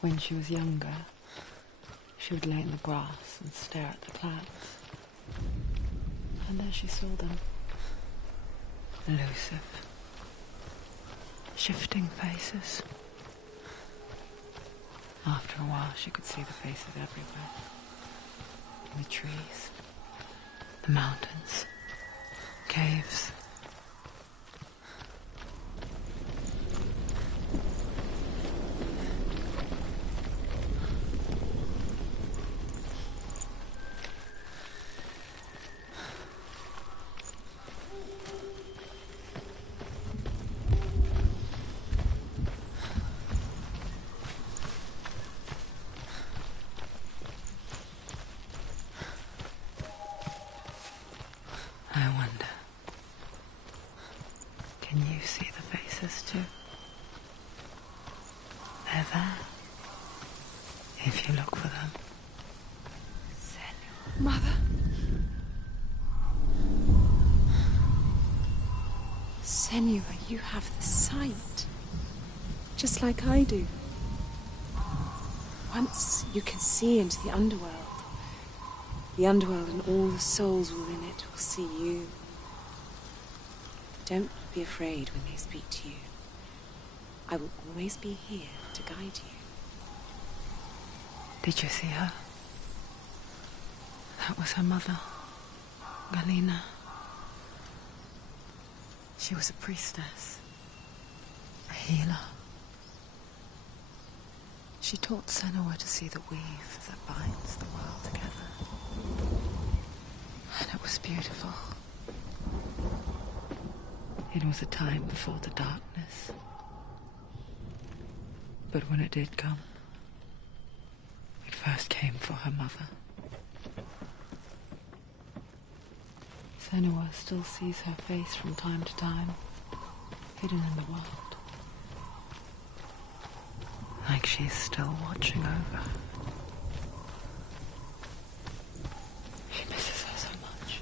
When she was younger, she would lay in the grass and stare at the clouds. And there she saw them. Elusive, shifting faces. After a while, she could see the faces everywhere. In the trees, the mountains, caves. I wonder, can you see the faces too? They're there, if you look for them. Senua. Mother? Senua, you have the sight. Just like I do. Once you can see into the underworld. The underworld and all the souls within it will see you. Don't be afraid when they speak to you. I will always be here to guide you. Did you see her? That was her mother, Galina. She was a priestess, a healer. She taught Senua to see the weave that binds the world together. And it was beautiful. It was a time before the darkness. But when it did come, it first came for her mother. Senua still sees her face from time to time, hidden in the world. Like she's still watching over her. She misses her so much.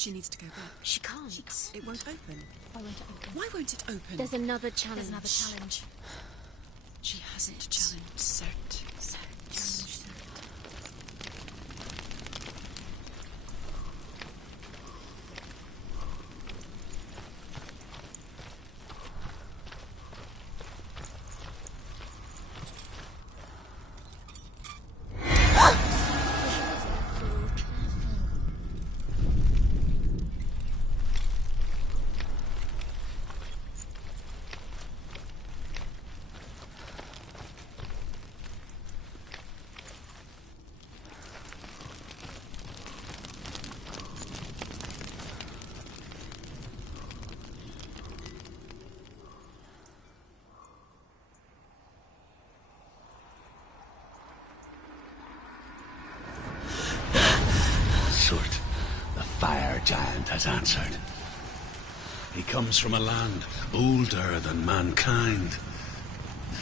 She needs to go back. She can't. It won't open. Why won't it open? Why won't it open? There's another challenge. She hasn't challenged Cert. The fire giant has answered. He comes from a land older than mankind,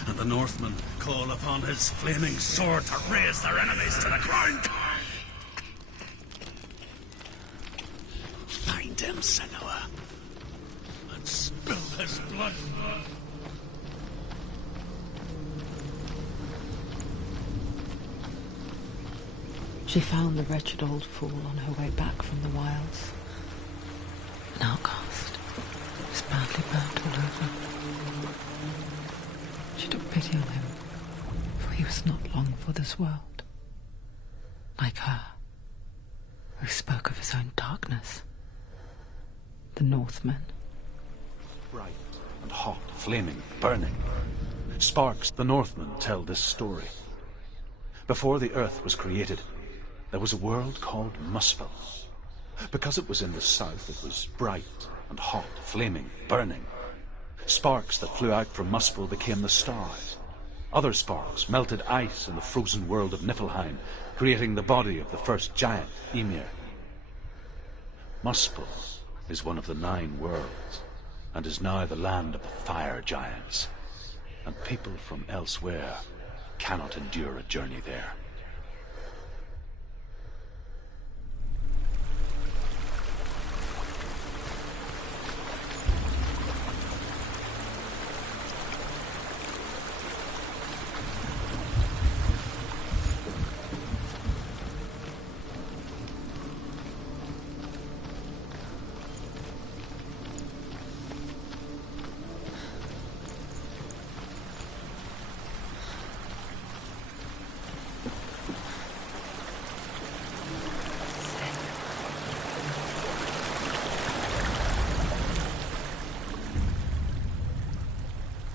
and the Northmen call upon his flaming sword to raise their enemies to the ground. Find him, Senua, and spill his blood. She found the wretched old fool on her way back from the wilds. An outcast. He was badly burnt all over. She took pity on him, for he was not long for this world. Like her, who spoke of his own darkness. The Northmen. Bright and hot, flaming, burning. Sparks, the Northmen tell this story. Before the earth was created, there was a world called Muspel. Because it was in the south, it was bright and hot, flaming, burning. Sparks that flew out from Muspel became the stars. Other sparks melted ice in the frozen world of Niflheim, creating the body of the first giant, Ymir. Muspel is one of the 9 worlds, and is now the land of the fire giants. And people from elsewhere cannot endure a journey there.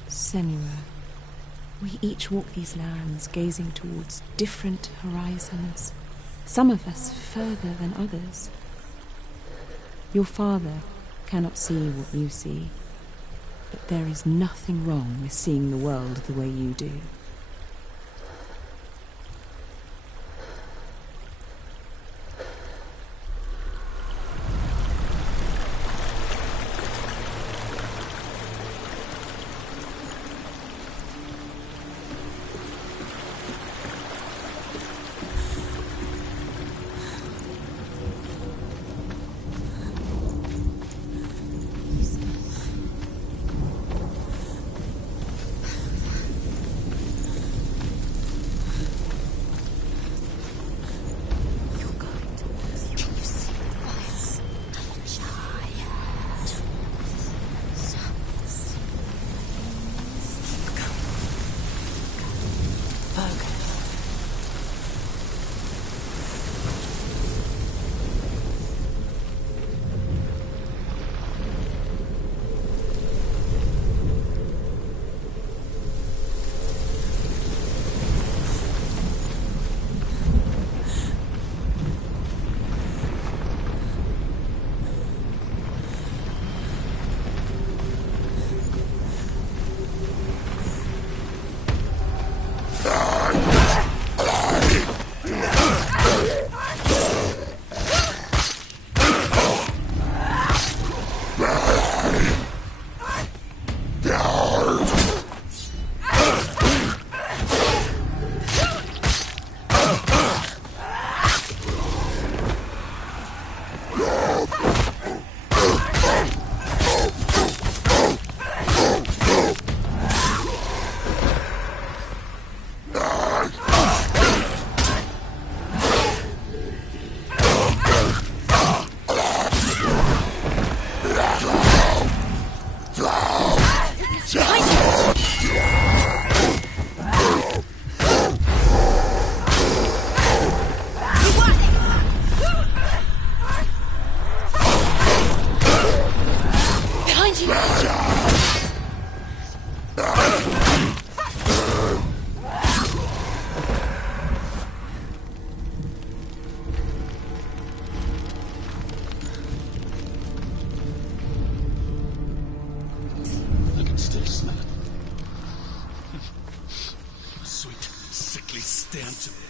Senua, we each walk these lands gazing towards different horizons, some of us further than others. Your father cannot see what you see, but there is nothing wrong with seeing the world the way you do.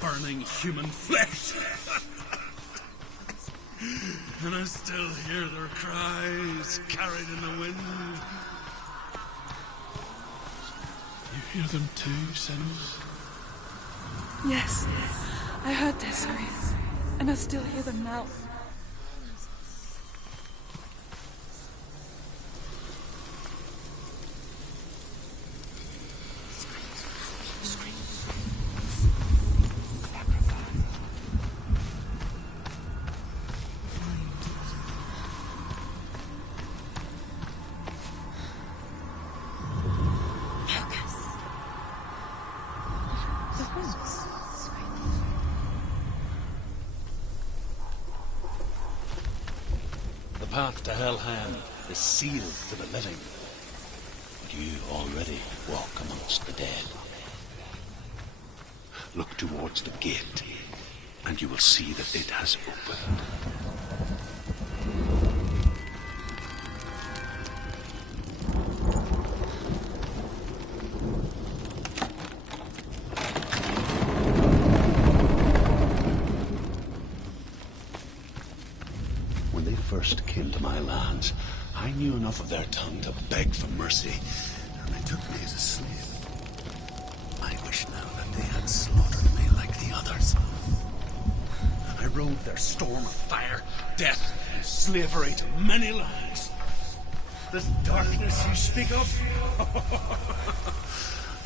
burning human flesh. And I still hear their cries carried in the wind. You hear them too, Senua? Yes, I heard their screams, and I still hear them now. The path to Hellhand is sealed to the living. But you already walk amongst the dead. Look towards the gate, and you will see that it has opened. When they first came to my lands, I knew enough of their tongue to beg for mercy, and they took me as a slave. I wish now that they had slaughtered me like the others. I rode their storm of fire, death, and slavery to many lands. This darkness you speak of?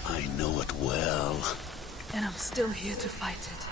I know it well. And I'm still here to fight it.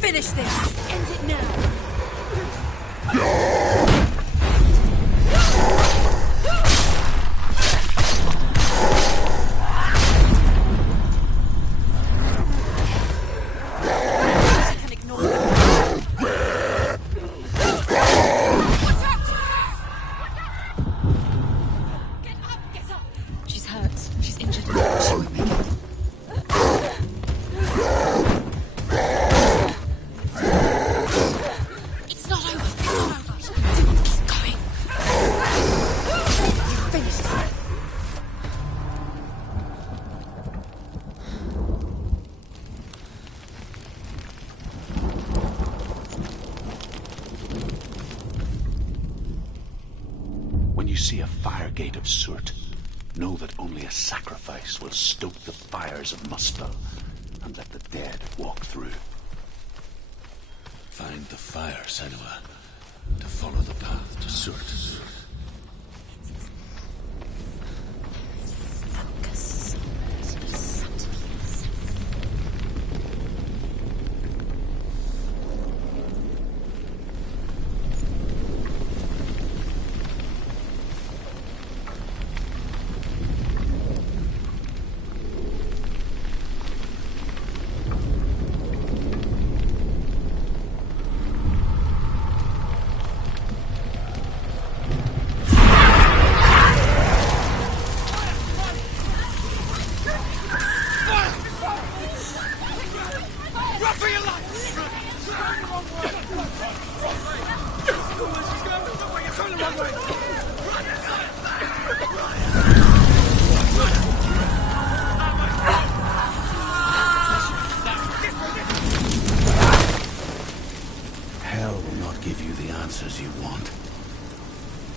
Finish this! End it now! She's hurt. She's injured. She won't make it. It's not over! It's not over! Keep going! You finished it! When you see a fire gate of soot, know that only a sacrifice will stoke the fires of Muspel and let the dead walk through. Find the fire, Senua, to follow the path to Surt. Hell will not give you the answers you want.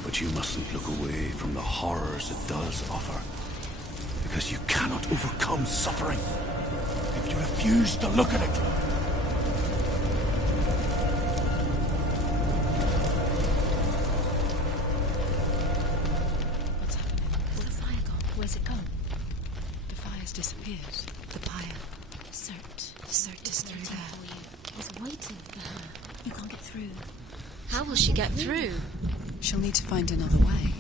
But you mustn't look away from the horrors it does offer. Because you cannot overcome suffering if you refuse to look at it. What's happening? Where's the fire gone? Where's it gone? The fire's disappeared. The pyre. Cert is through there. He's waiting for her. You can't get through. How will she get through? She'll need to find another way.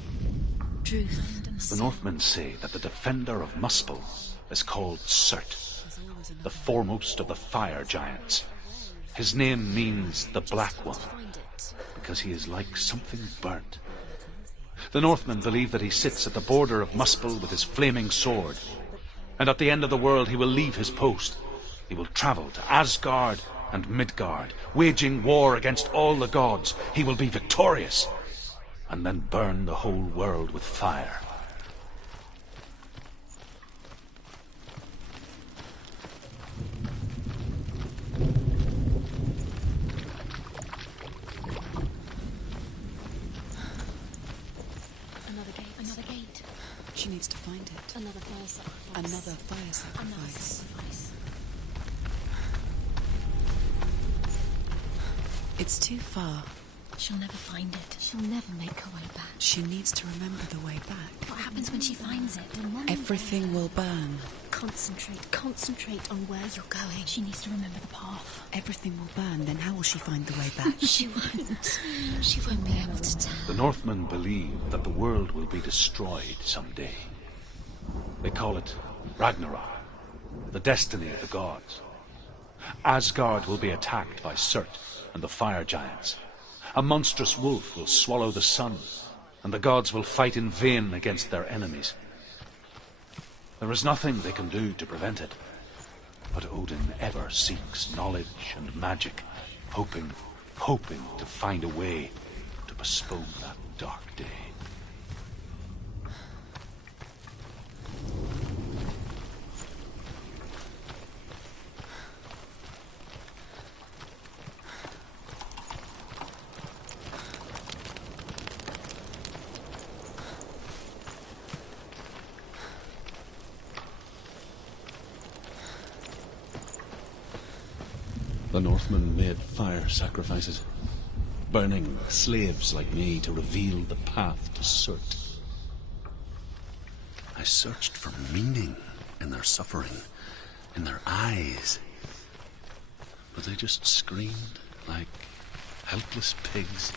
Truth. The Northmen say that the defender of Muspel is called Cert, the foremost of the fire giants. His name means the Black One, because he is like something burnt. The Northmen believe that he sits at the border of Muspel with his flaming sword, and at the end of the world he will leave his post. He will travel to Asgard and Midgard, waging war against all the gods. He will be victorious, and then burn the whole world with fire. Another gate. She needs to find it. Another fire sacrifice. Another fire sacrifice. It's too far. She'll never find it. She'll never make her way back. She needs to remember the way back. What happens when she finds it? Everything will burn. Concentrate on where you're going. She needs to remember the path. Everything will burn, then how will she find the way back? She won't. She won't be able to tell. The Northmen believe that the world will be destroyed someday. They call it Ragnarok, the destiny of the gods. Asgard will be attacked by Cert and the fire giants. A monstrous wolf will swallow the sun, and the gods will fight in vain against their enemies. There is nothing they can do to prevent it, but Odin ever seeks knowledge and magic, hoping to find a way to postpone that dark day. The Northmen made fire sacrifices, burning slaves like me to reveal the path to Cert. I searched for meaning in their suffering, in their eyes, but they just screamed like helpless pigs.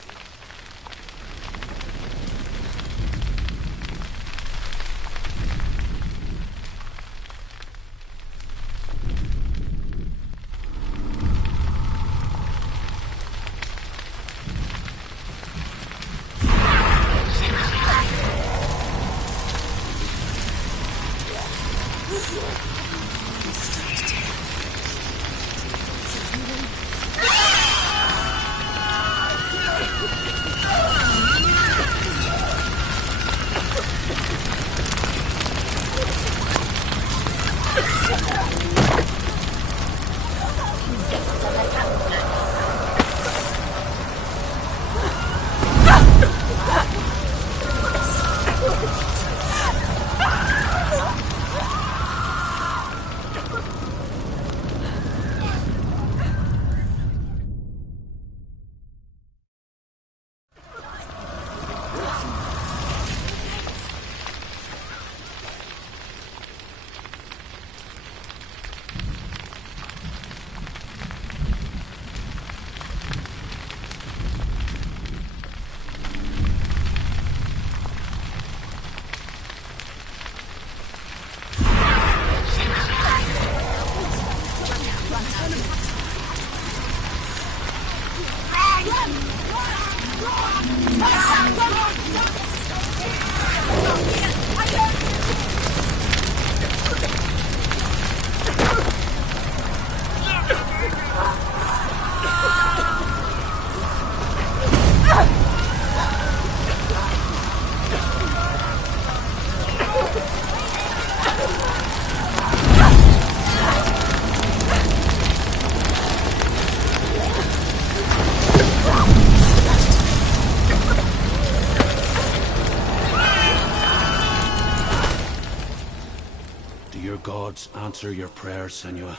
gods answer your prayers, Senua?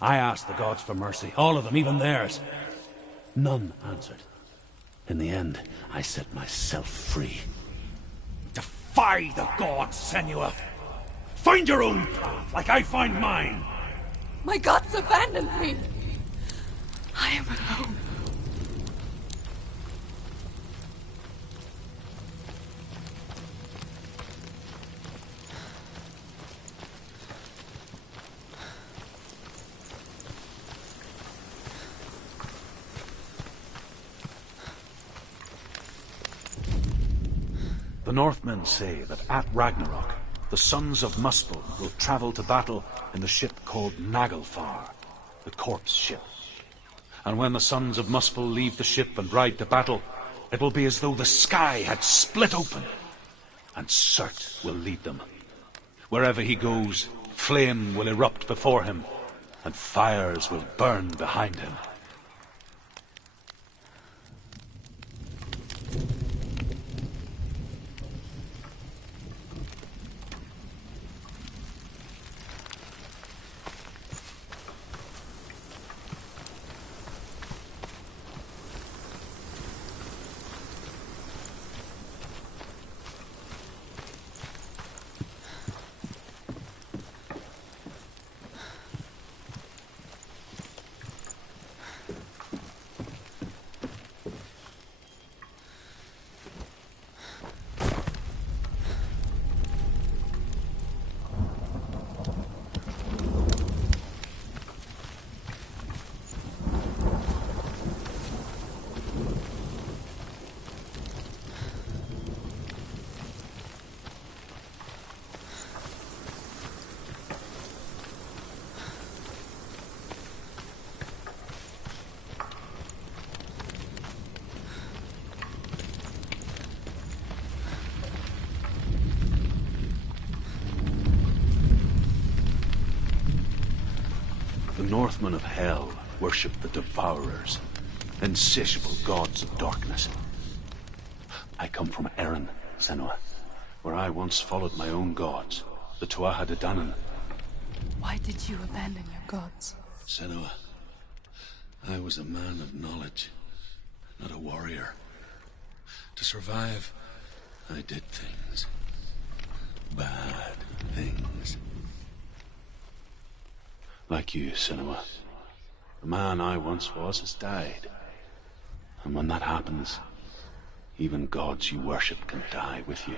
I asked the gods for mercy, all of them, even theirs. None answered. In the end, I set myself free. Defy the gods, Senua! Find your own path, like I find mine! My gods abandoned me! I am alone. The Northmen say that at Ragnarok, the sons of Muspel will travel to battle in the ship called Naglfar, the corpse ship. And when the sons of Muspel leave the ship and ride to battle, it will be as though the sky had split open, and Surt will lead them. Wherever he goes, flame will erupt before him, and fires will burn behind him. The Northmen of Hell worship the Devourers, insatiable gods of darkness. I come from Erin, Senua, where I once followed my own gods, the Tuatha De Danann. Why did you abandon your gods? Senua, I was a man of knowledge, not a warrior. To survive, I did things. Bad things. Like you, Senua. The man I once was has died. And when that happens, even gods you worship can die with you.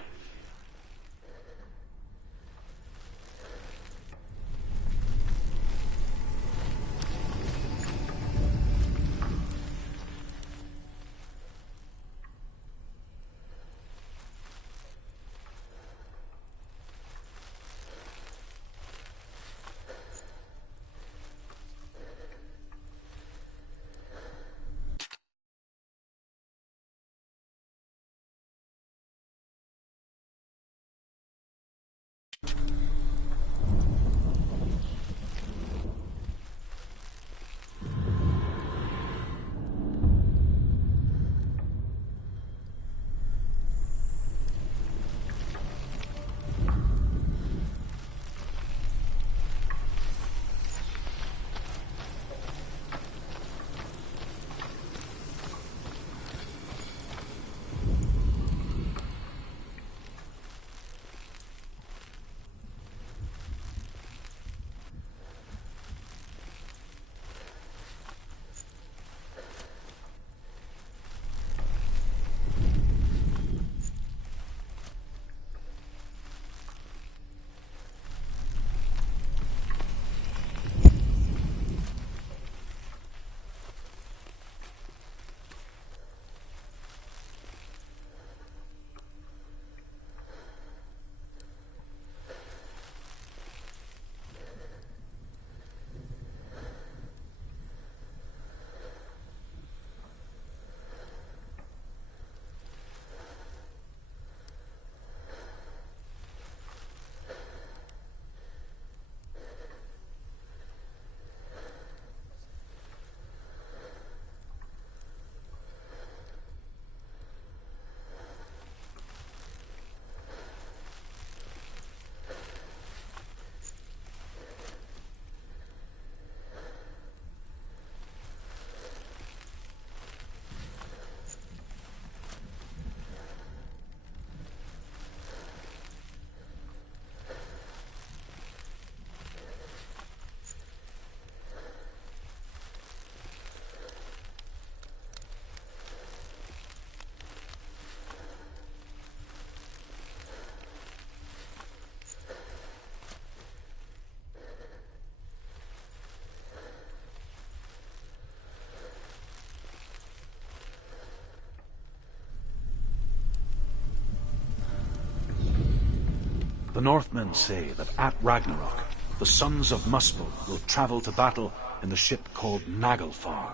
The Northmen say that at Ragnarok, the sons of Muspel will travel to battle in the ship called Naglfar,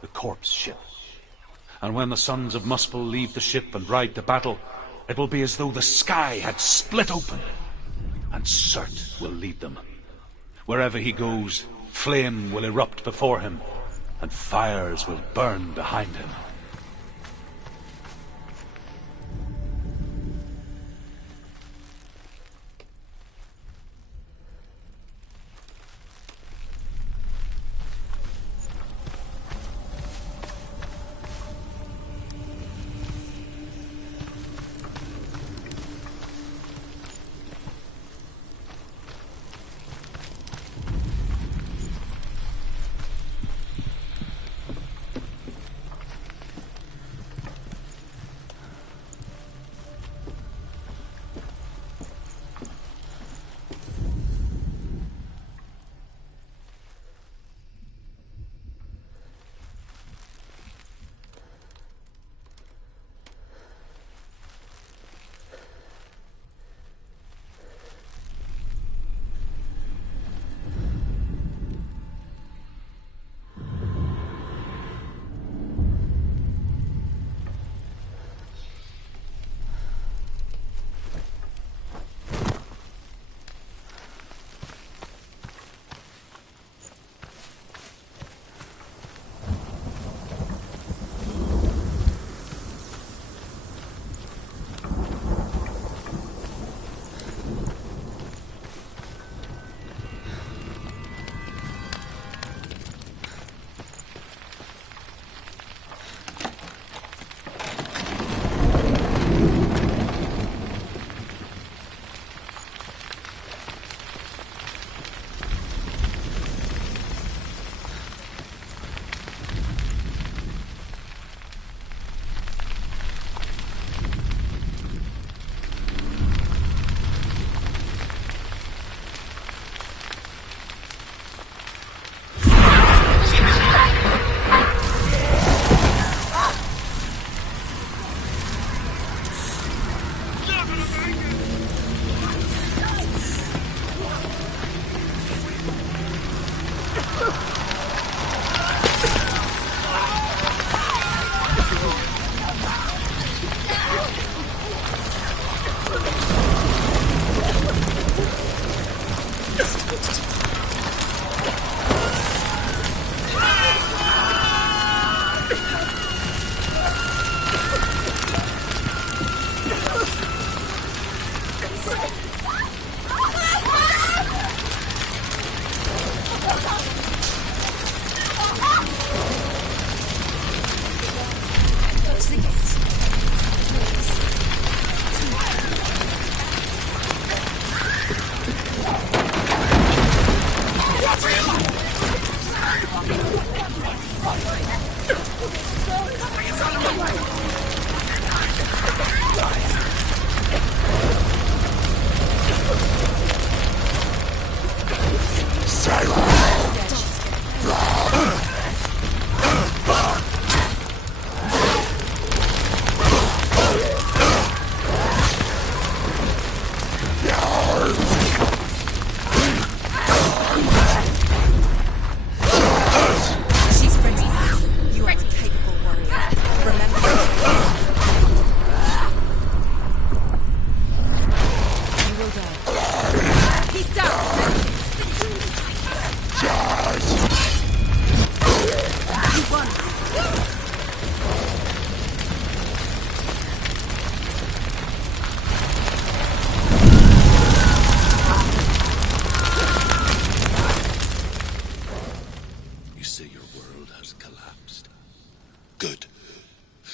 the corpse ship. And when the sons of Muspel leave the ship and ride to battle, it will be as though the sky had split open, and Surt will lead them. Wherever he goes, flame will erupt before him, and fires will burn behind him.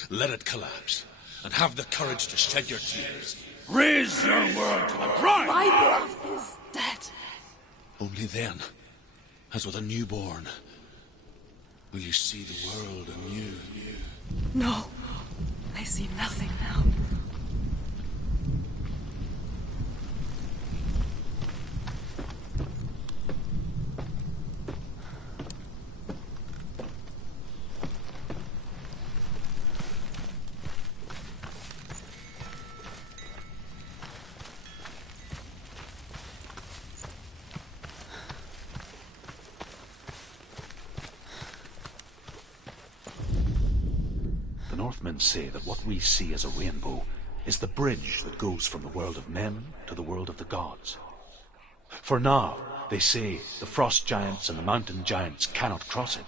Let it collapse, and have the courage to shed your tears. Raise your world to the ground! My world is dead. Only then, as with a newborn, will you see the world anew. No, I see nothing now. Northmen say that what we see as a rainbow is the bridge that goes from the world of men to the world of the gods. For now, they say, the frost giants and the mountain giants cannot cross it.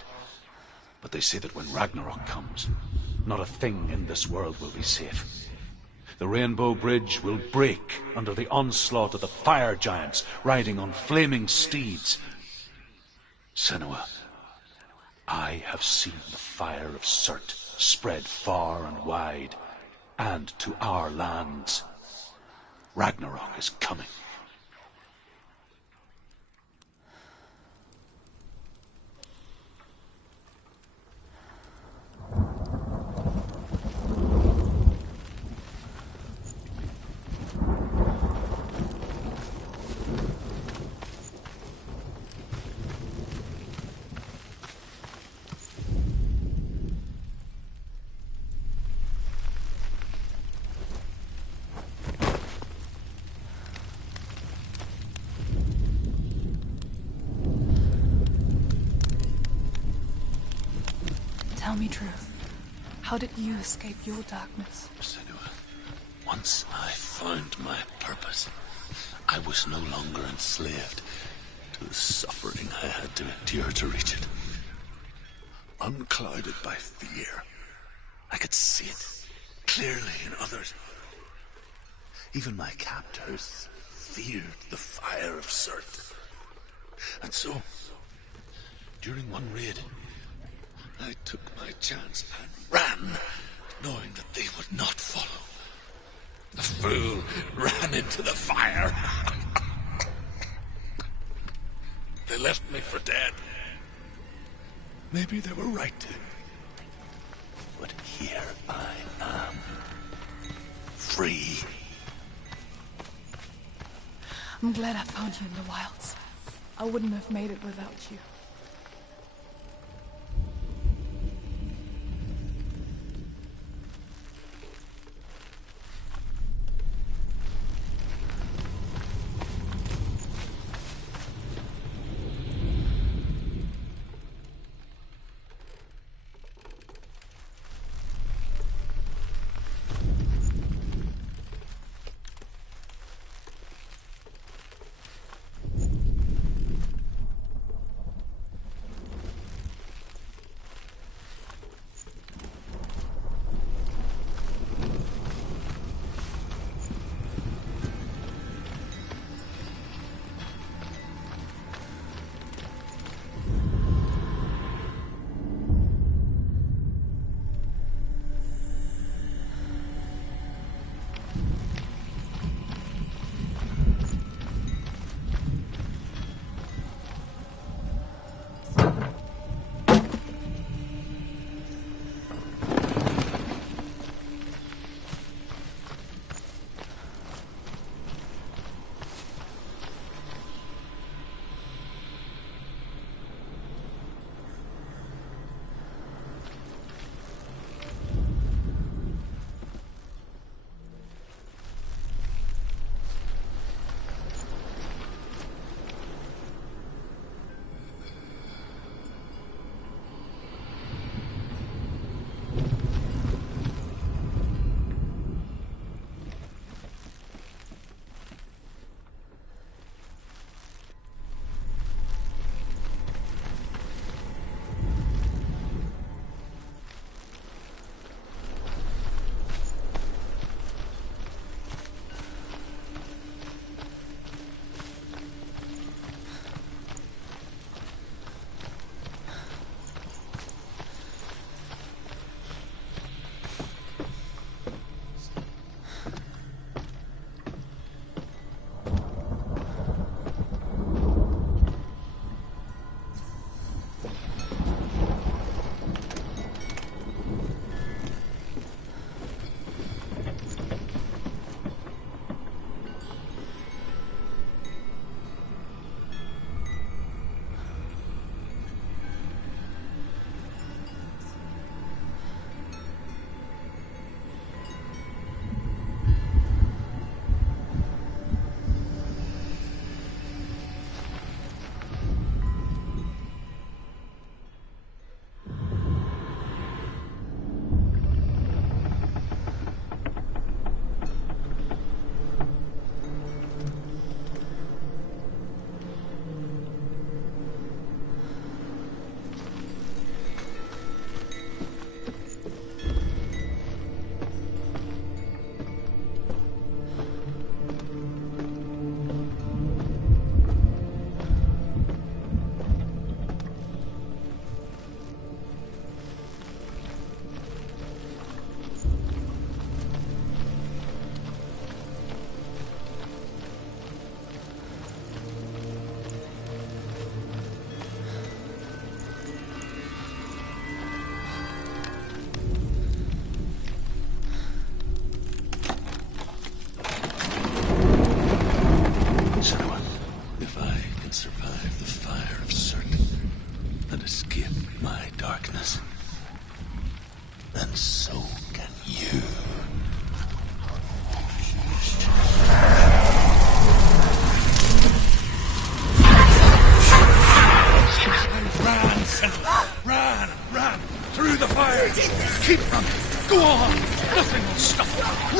But they say that when Ragnarok comes, not a thing in this world will be safe. The Rainbow Bridge will break under the onslaught of the fire giants riding on flaming steeds. Senua, I have seen the fire of Surt spread far and wide, and to our lands. Ragnarok is coming. Tell me truth. How did you escape your darkness? Senua, once I found my purpose, I was no longer enslaved to the suffering I had to endure to reach it. Unclouded by fear, I could see it clearly in others. Even my captors feared the fire of Surt. And so, during one raid, I took my chance and ran, knowing that they would not follow. The fool ran into the fire. They left me for dead. Maybe they were right to. But here I am. Free. I'm glad I found you in the wilds. I wouldn't have made it without you.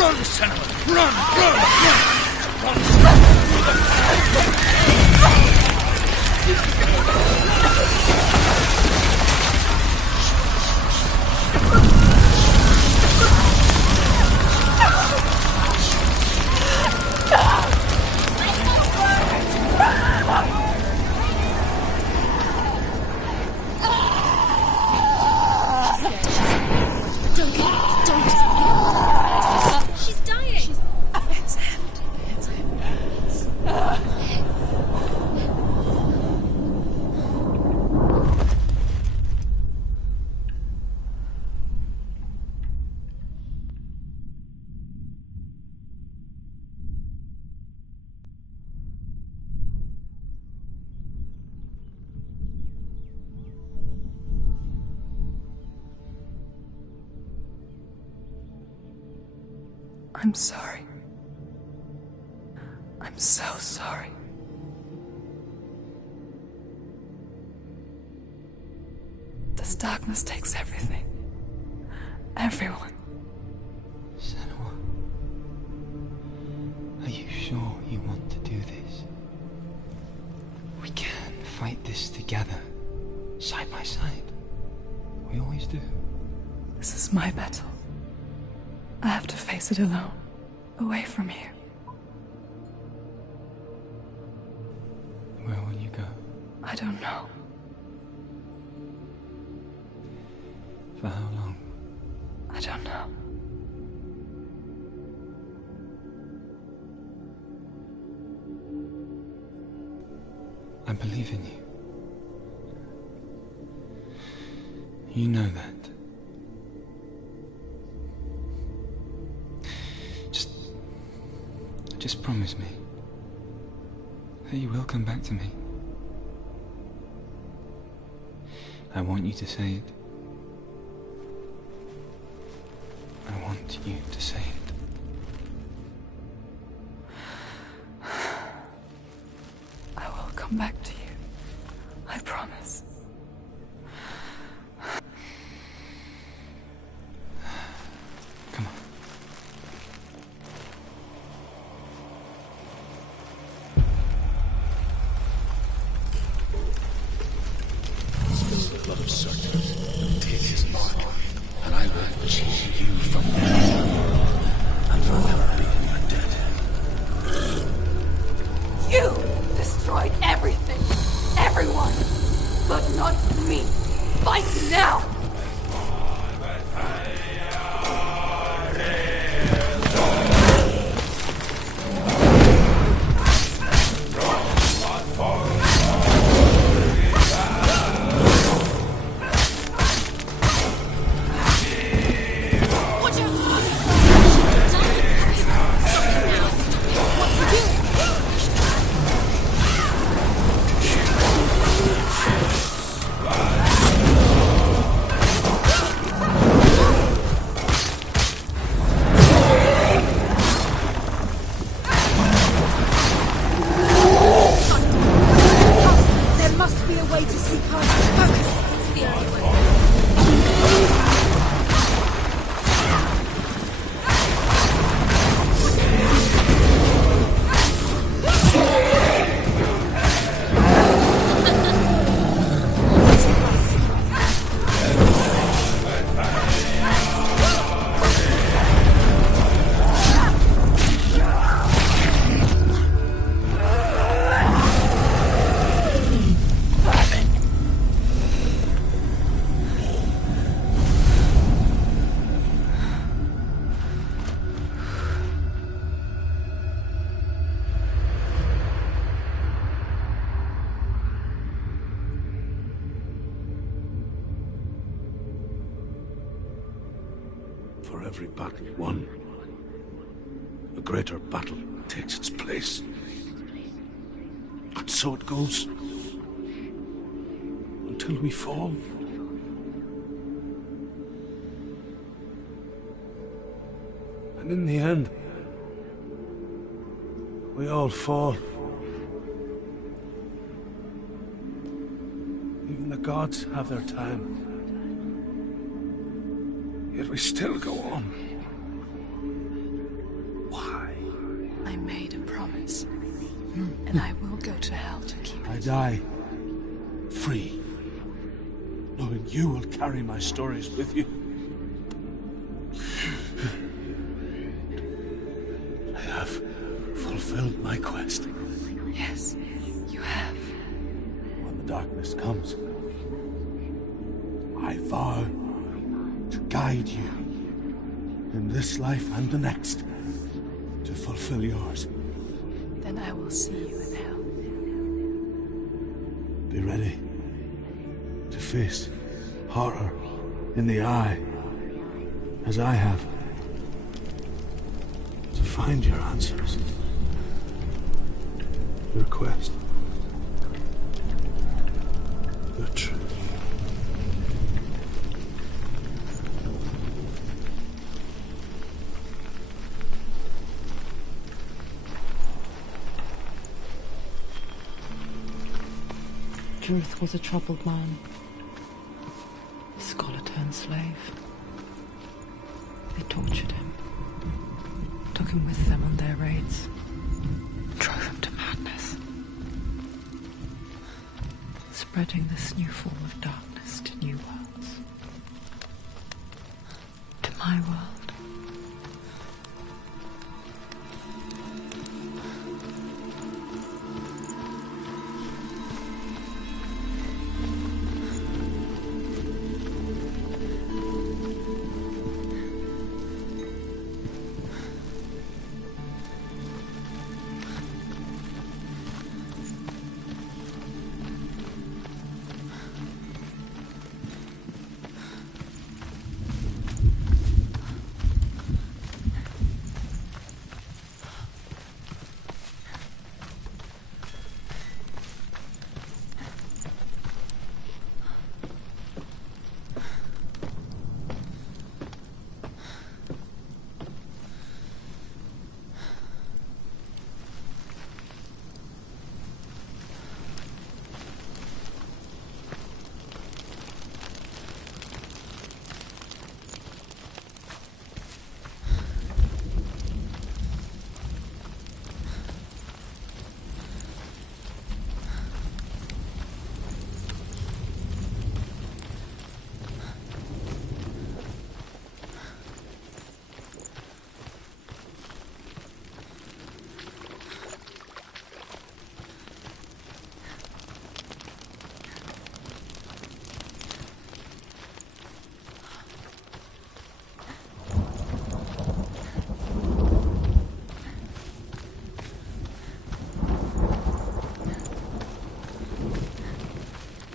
Run, Senua! Run! She's dying! It's him. It's him. I'm sorry. I'm so sorry. This darkness takes everything. Everyone. Senua, are you sure you want to do this? We can fight this together, side by side. We always do. This is my battle. I have to face it alone, away from you. Where will you go? I don't know. For how long? I don't know. I believe in you. You know that. Just promise me that you will come back to me. I want you to say it. I want you to say it. I will come back to you. I promise. Come on. The blood of Surt. Take his mark, and I will change you from me, and forever be in your debt. You destroyed everything, everyone, but not me. Fight now! For every battle won, a greater battle takes its place. And so it goes. Until we fall. And in the end, we all fall. Even the gods have their time. Yet we still go on. made a promise. And I will go to hell to keep it. I die free, knowing you will carry my stories with you. I have fulfilled my quest. Yes, you have. When the darkness comes, I vow to guide you in this life and the next to fulfill yours. Then I will see you in hell. Be ready to face horror in the eye, as I have, to find your answers, your quest, your truth. Druth was a troubled man, a scholar turned slave. They tortured him, took him with them on their raids, drove him to madness, spreading this new form of darkness to new worlds, to my world.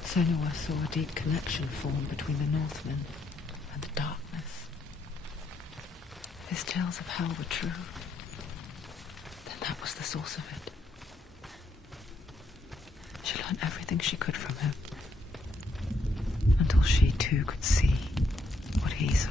Senua saw a deep connection form between the Northmen and the darkness. His tales of hell were true. Then that was the source of it. She learned everything she could from him, until she too could see what he saw.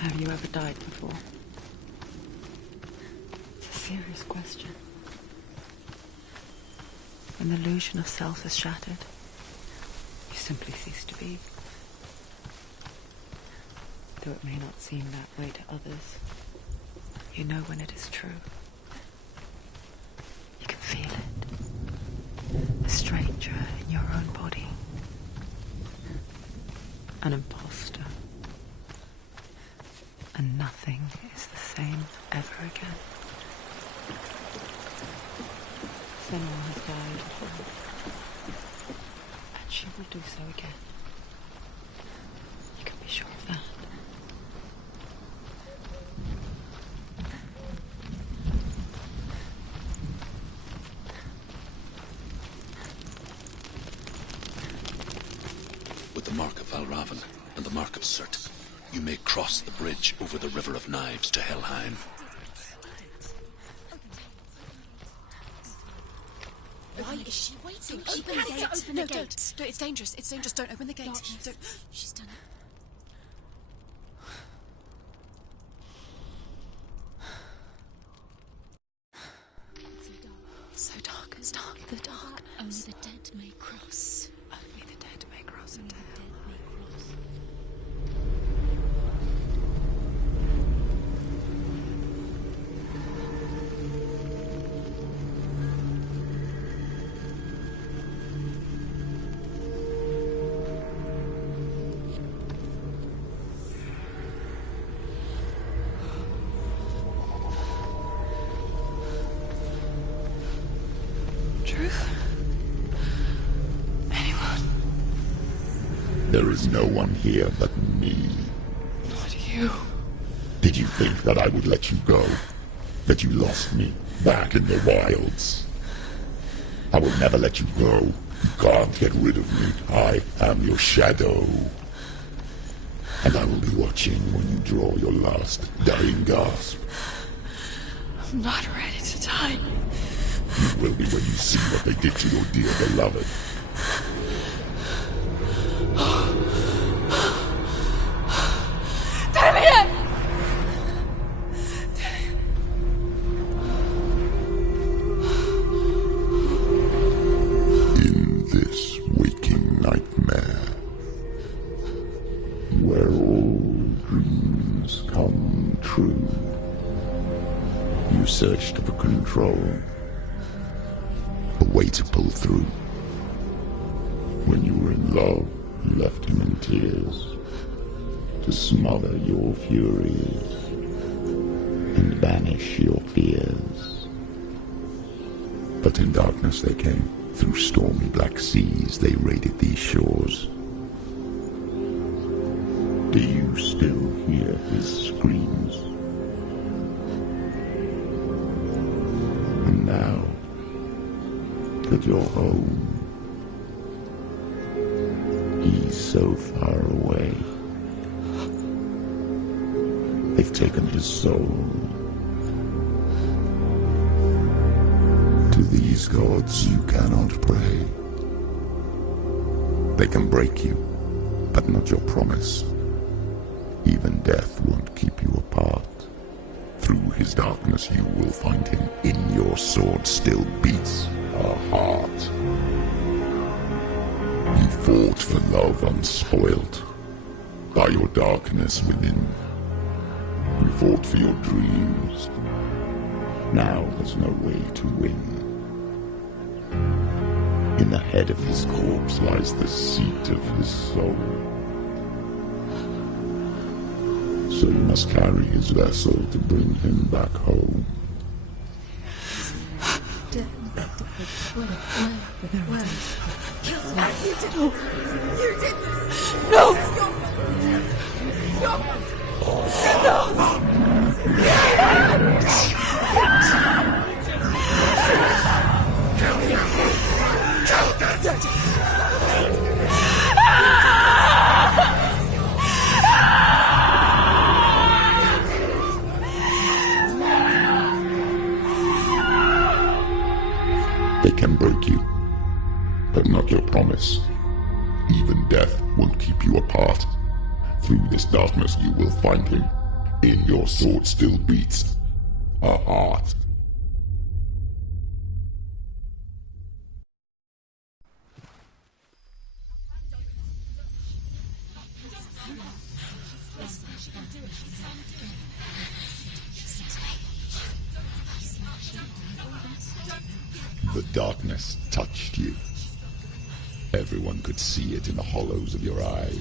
Have you ever died before? It's a serious question. When the illusion of self is shattered, you simply cease to be. Though it may not seem that way to others, you know when it is true. You can feel it. A stranger in your own body. An imposter. And nothing is the same ever again. Senua has died. And she will do so again. You can be sure of that. With the mark of Valravan and the mark of Surt, you may cross the bridge over the River of Knives to Helheim. Why is she waiting? Open the gate. Open the gate. Don't. It's dangerous. It's dangerous. Don't open the gate. Don't. She's done it. It's so dark. It's dark. The darkness. Only the dead may cross. Only the dead may cross Only into the hell. dead may cross. Truth? Anyone? There is no one here but me. Not you. Did you think that I would let you go? That you lost me back in the wilds? I will never let you go. You can't get rid of me. I am your shadow. And I will be watching when you draw your last dying gasp. I'm not ready to die. You will be when you see what they did to your dear beloved. In this waking nightmare, where all dreams come true, you searched for control. A way to pull through. When you were in love, you left him in tears to smother your furies and banish your fears. But in darkness they came. Through stormy black seas they raided these shores. Do you still hear his screams? And now that you're home, he's so far away. They've taken his soul. To these gods you cannot pray. They can break you, but not your promise. Even death won't keep you apart. Through his darkness you will find him. In your sword still beats a heart. You fought for love unspoilt by your darkness within. You fought for your dreams. Now there's no way to win. In the head of his corpse lies the seat of his soul. So you must carry his vessel to bring him back home. They can break you, but not your promise. Even death won't keep you apart. Through this darkness you will find him. In your sword still beats a heart. The darkness touched you. Everyone could see it in the hollows of your eyes.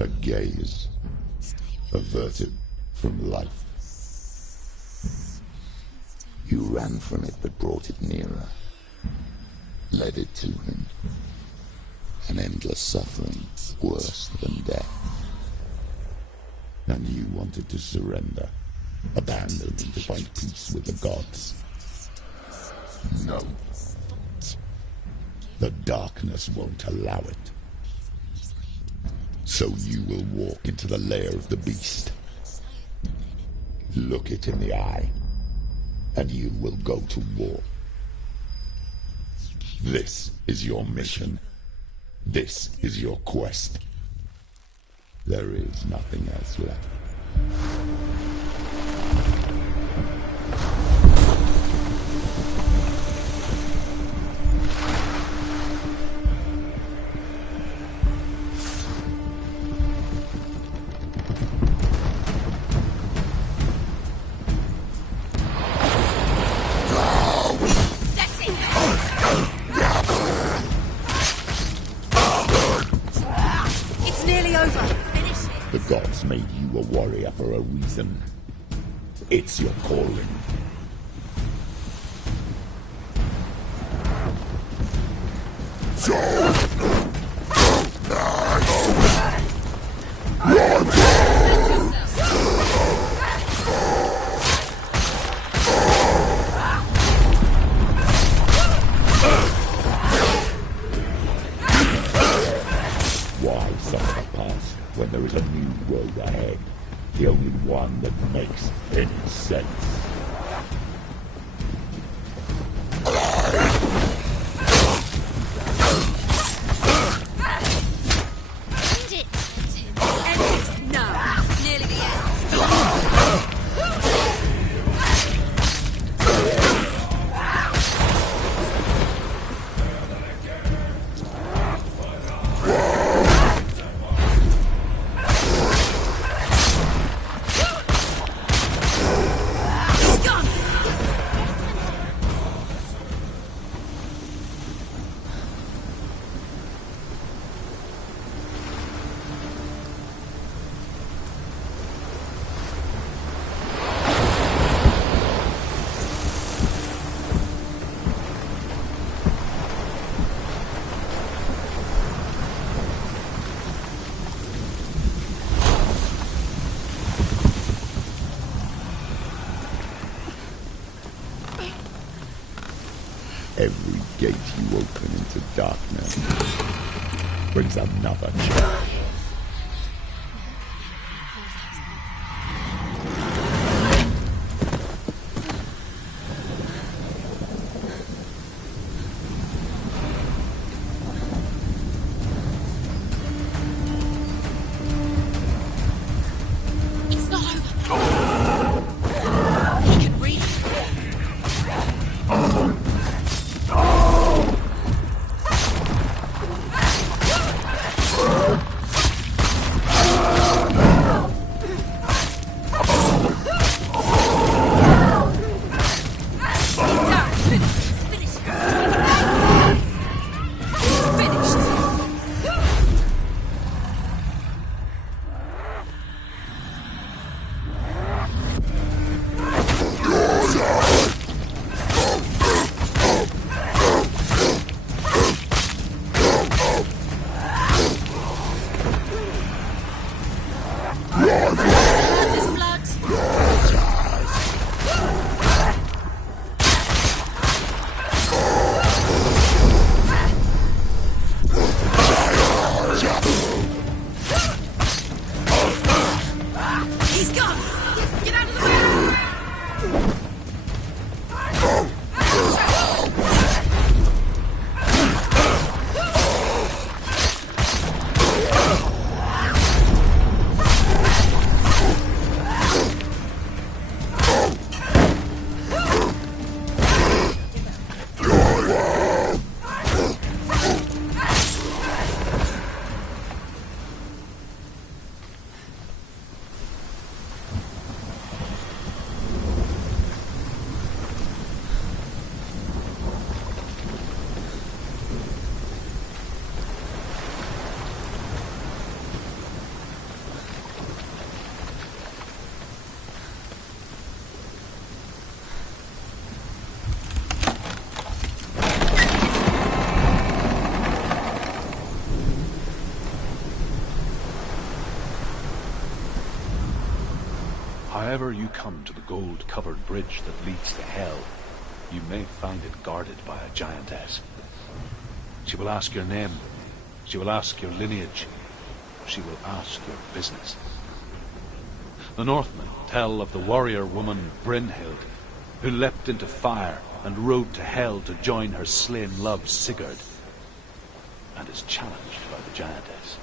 A gaze averted from life. You ran from it but brought it nearer. Led it to him. An endless suffering worse than death. And you wanted to surrender. Abandon him to find peace with the gods. No. The darkness won't allow it. So you will walk into the lair of the beast. Look it in the eye, and you will go to war. This is your mission. This is your quest. There is nothing else left. The gods made you a warrior for a reason. It's your calling. Why suffer the past when there is a new road ahead? The only one that makes any sense. End it! End it! No! It's nearly the end. Every gate you open into darkness brings another change. It's not over. He can read it. However you come to the gold-covered bridge that leads to hell, you may find it guarded by a giantess. She will ask your name. She will ask your lineage. She will ask your business. The Northmen tell of the warrior woman Brynhild, who leapt into fire and rode to hell to join her slain love Sigurd, and is challenged by the giantess.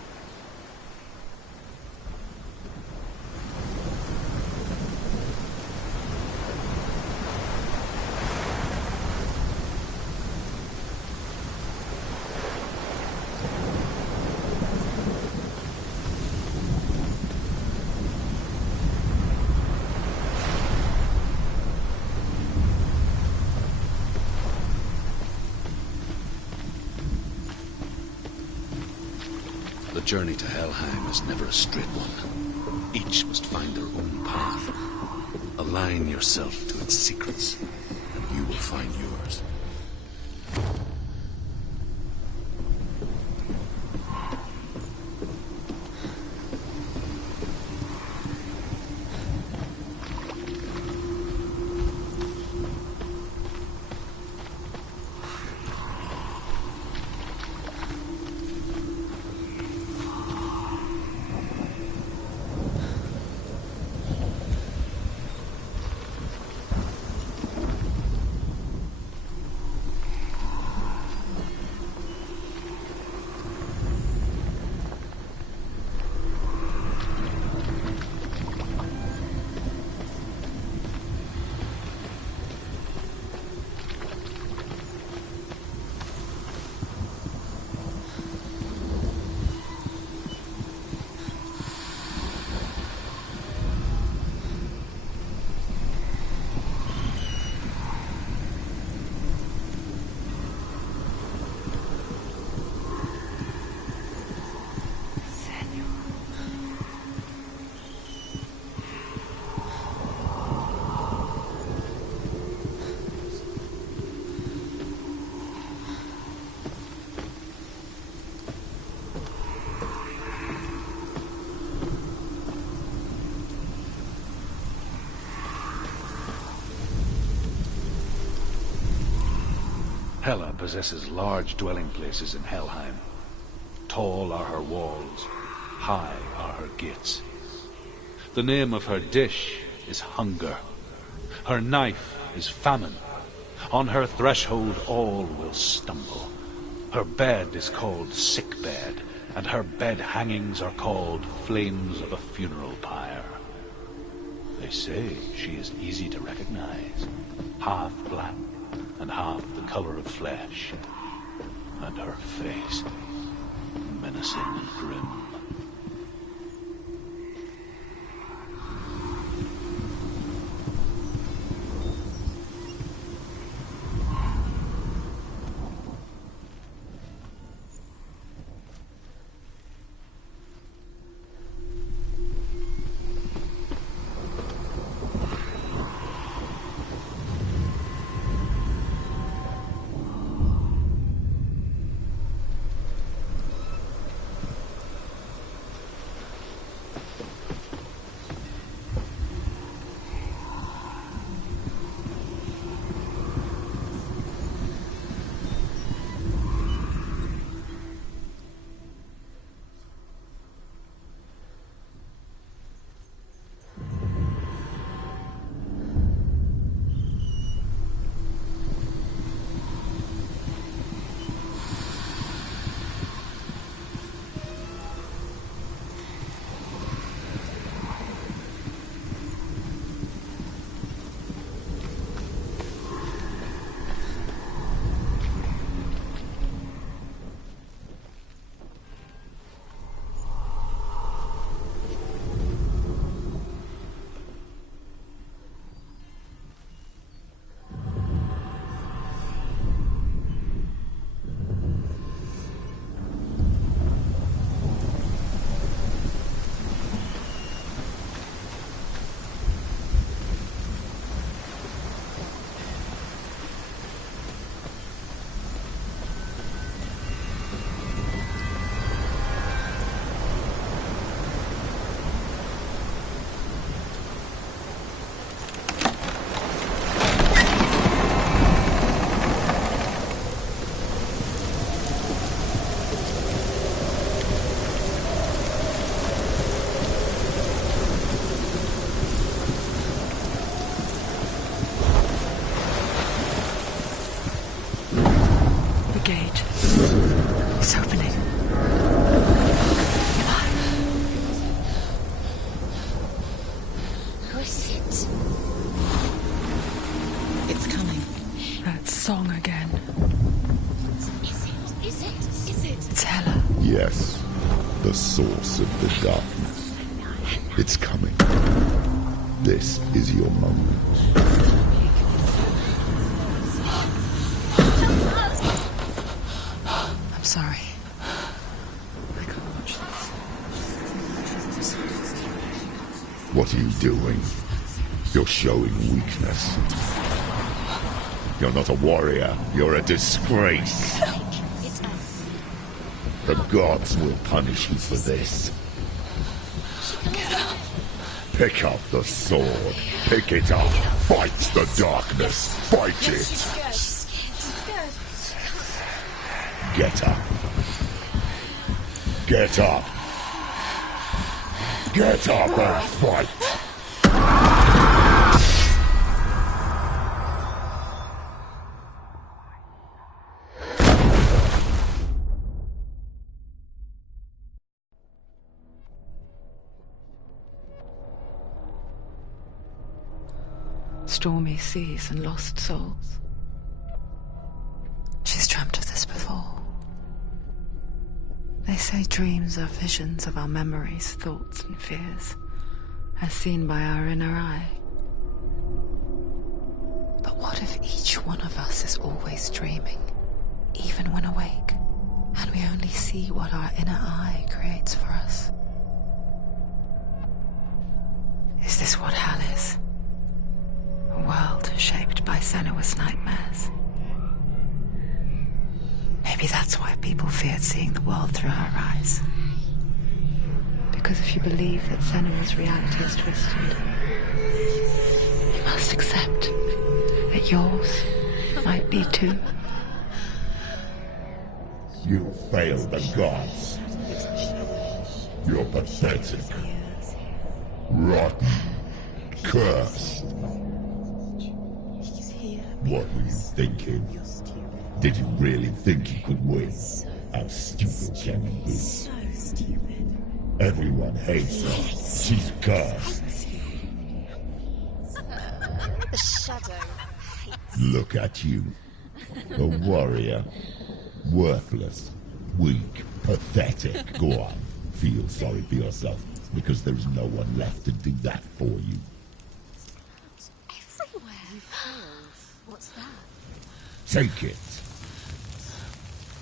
The journey to Helheim is never a straight one. Each must find their own path. Align yourself to its secrets, and you will find yours. Hela possesses large dwelling places in Helheim. Tall are her walls, high are her gates. The name of her dish is hunger. Her knife is famine. On her threshold all will stumble. Her bed is called sick bed, and her bed hangings are called flames of a funeral pyre. They say she is easy to recognize, half black and half the color of flesh, and her face menacing and grim. it. It's coming. That song again. Is it? It's Hela. Yes, the source of the darkness. It's coming. This is your moment. I'm sorry. I can't watch this. What are you doing? You're showing weakness. You're not a warrior. You're a disgrace. The gods will punish you for this. Pick up the sword. Pick it up. Fight the darkness. Fight it. Get up. Get up. Get up and fight. Stormy seas and lost souls. She's dreamt of this before. They say dreams are visions of our memories, thoughts and fears, as seen by our inner eye. But what if each one of us is always dreaming, even when awake, and we only see what our inner eye creates for us? Is this what hell is? A world shaped by Senua's nightmares. Maybe that's why people feared seeing the world through her eyes. Because if you believe that Senua's reality is twisted, you must accept that yours might be too. You failed the gods. You're pathetic. Rotten. Cursed. What were you thinking? Did you really think you could win? How stupid can you be? So stupid. Everyone hates her. She's cursed. The shadow. Look at you. A warrior. Worthless. Weak. Pathetic. Go on. Feel sorry for yourself, because there's no one left to do that for you. Everywhere. You failed. What's that? Take it.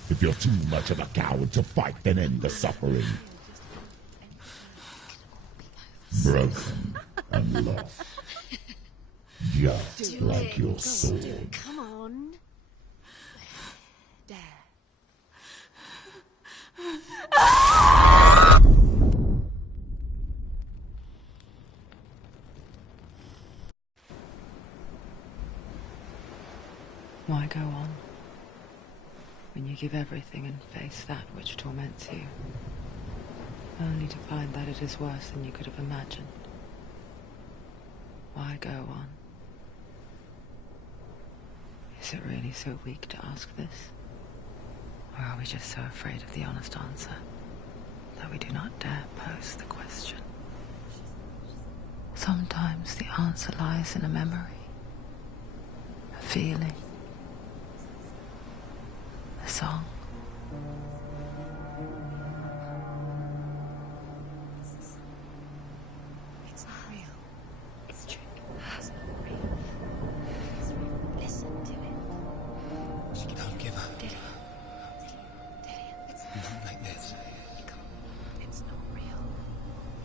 If you're too much of a coward to fight, then end the suffering. Broken and lost. Just like your sword. Come on. There. Why go on when you give everything and face that which torments you, only to find that it is worse than you could have imagined? Why go on? Is it really so weak to ask this? Or are we just so afraid of the honest answer that we do not dare pose the question? Sometimes the answer lies in a memory, a feeling, a song. It's not real. It's a trick. It's not real. It's real. Listen to it. Don't give up. Did it? It's Not like this. It's not real.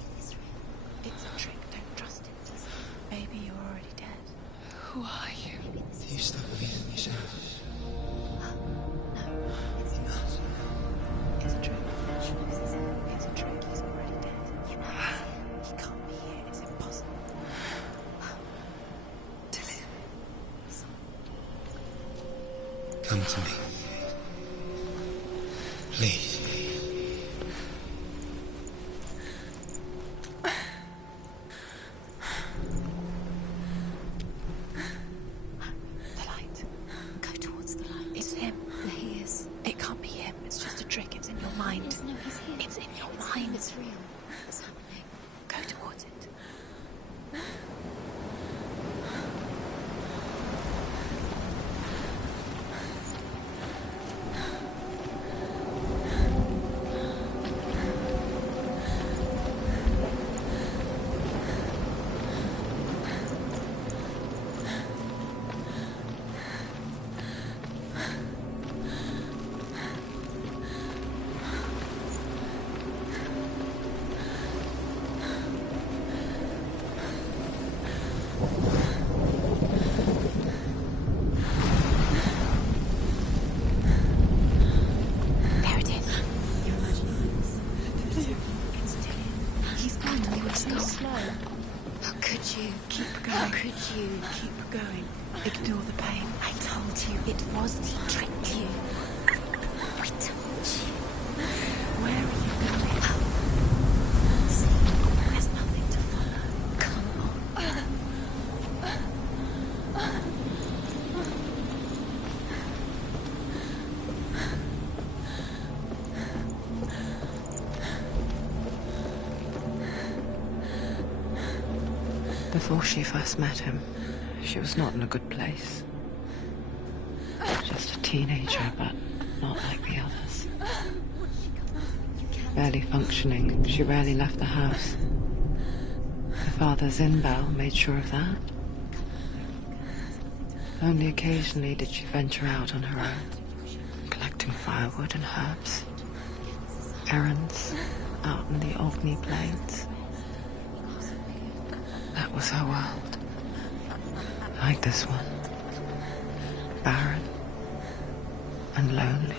It is real. It's a trick. Don't trust it. Maybe you're already dead. Who are you? Do you still believe in yourself? No, it's not. It's a trick. It's a trick. He's already dead. He can't be here. It's impossible. Come to me. Please. The light. Go towards the light. It's him. There he is. It can't be him. It's just a trick. It's in your mind. No, he's here. It's in your mind. It's real. It's happening. Go towards it. you? Keep going. How could you? Keep going. Ignore the pain. I told you it was he tricked you. I told you. Where are you going? See, there's nothing to follow. Come on. Before she first met him, she was not in a good place. Just a teenager, but not like the others. Barely functioning, she rarely left the house. Her father's in-bell made sure of that. Only occasionally did she venture out on her own, collecting firewood and herbs. Errands out in the Orkney Plains. That was her world. Like this one. Barren and lonely.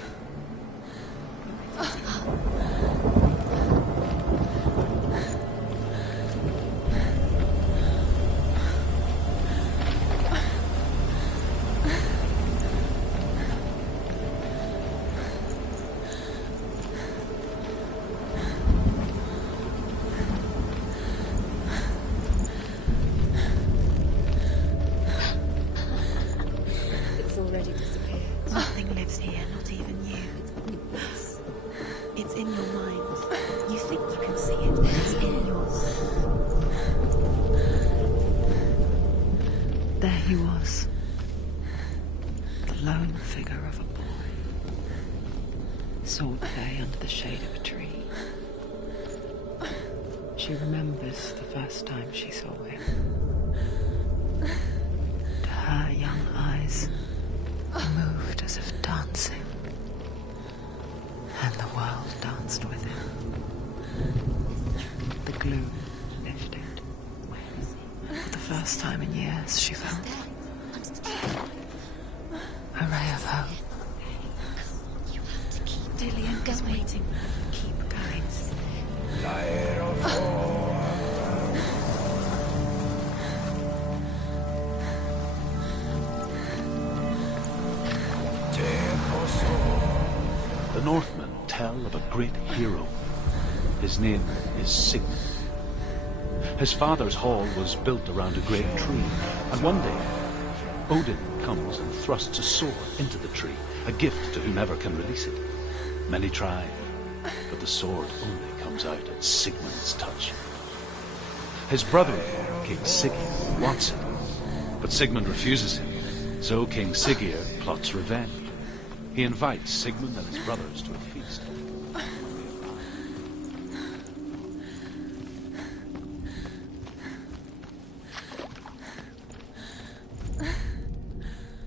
Nothing lives here, not even you. It's in your mind. You think you can see it, but it's in yours. There he was. The lone figure of a boy. Sword play under the shade of a tree. She remembers the first time she saw him. To her young eyes, he moved as if dancing. And the world danced with him. The gloom lifted. For the first time in years, she felt a ray of hope. Dillian, go waiting. Keep going. The Northmen tell of a great hero. His name is Sigmund. His father's hall was built around a great tree, and one day, Odin comes and thrusts a sword into the tree, a gift to whomever can release it. Many try, but the sword only comes out at Sigmund's touch. His brother-in-law, King Sigurd, wants it, but Sigmund refuses him, so King Sigurd plots revenge. He invites Sigmund and his brothers to a feast.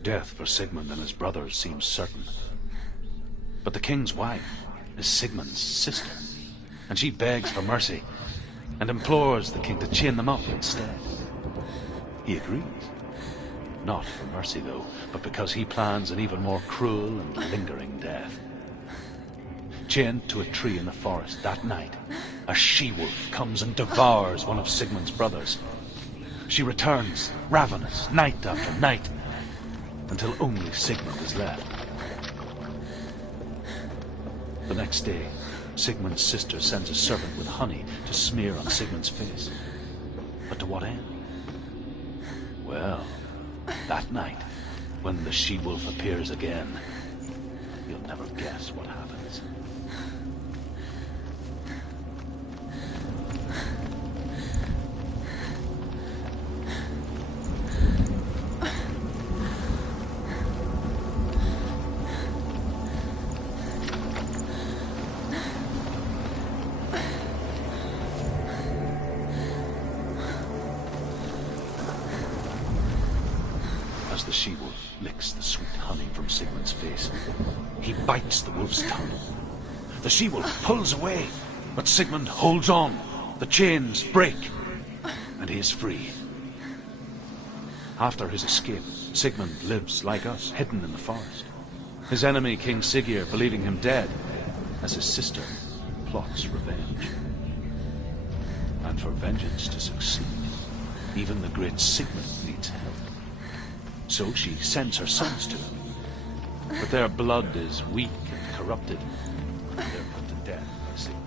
Death for Sigmund and his brothers seems certain. But the king's wife is Sigmund's sister, and she begs for mercy and implores the king to chain them up instead. He agrees. Not for mercy, though, but because he plans an even more cruel and lingering death. Chained to a tree in the forest that night, a she-wolf comes and devours one of Sigmund's brothers. She returns, ravenous, night after night, until only Sigmund is left. The next day, Sigmund's sister sends a servant with honey to smear on Sigmund's face. But to what end? Well, that night, when the she-wolf appears again, you'll never guess what happens. As the she-wolf licks the sweet honey from Sigmund's face, he bites the wolf's tongue. The she-wolf pulls away, but Sigmund holds on. The chains break, and he is free. After his escape, Sigmund lives like us, hidden in the forest. His enemy, King Sigurd, believing him dead, as his sister plots revenge. And for vengeance to succeed, Even the great Sigmund needs help. So she sends her sons to him. But their blood is weak and corrupted, and they're put to death by Sigmund.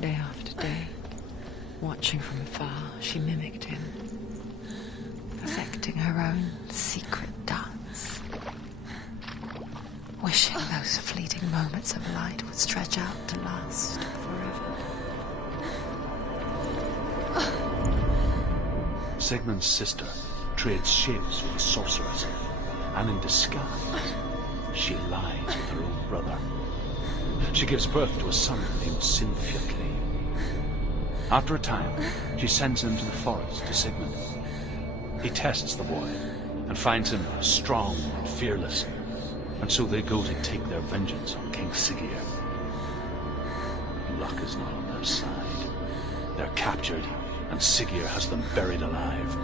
Day after day, watching from afar, she mimicked him, perfecting her own secret dance, wishing those fleeting moments of light would stretch out to last forever. Sigmund's sister trades shapes with the sorceress, and in disguise, she lies with her own brother. She gives birth to a son named Sinfjotli. After a time, she sends him to the forest to Sigmund. He tests the boy and finds him strong and fearless, and so they go to take their vengeance on King Siggeir. Luck is not on their side. They're captured, and Siggeir has them buried alive.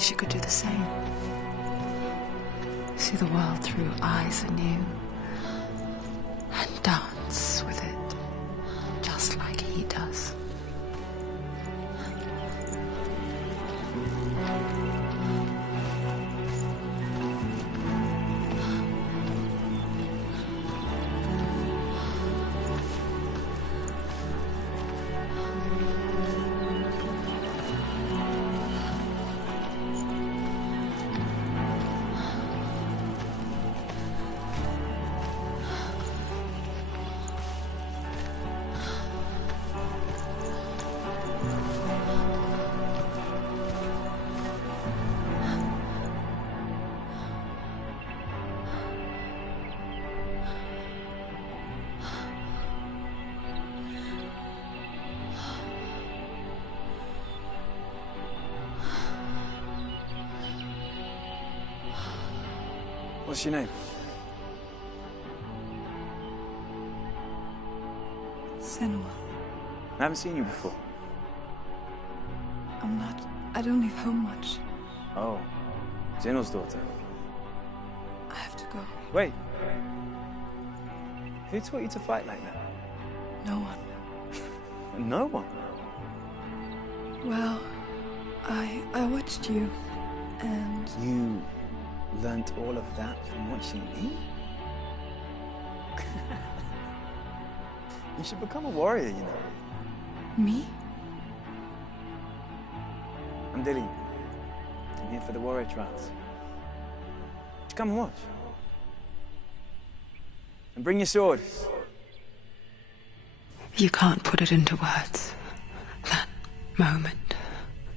She could do the same. See the world through eyes anew and dance with it, just like he does. What's your name? Senua. I haven't seen you before. I don't leave home much. Oh, Zeno's daughter. I have to go. Wait. Who taught you to fight like that? No one. No one? Well, I watched you, and... You learnt all of that from watching me? You should become a warrior, you know. Me? I'm Dilly. I'm here for the warrior trials. Just come and watch. And bring your sword. You can't put it into words. That moment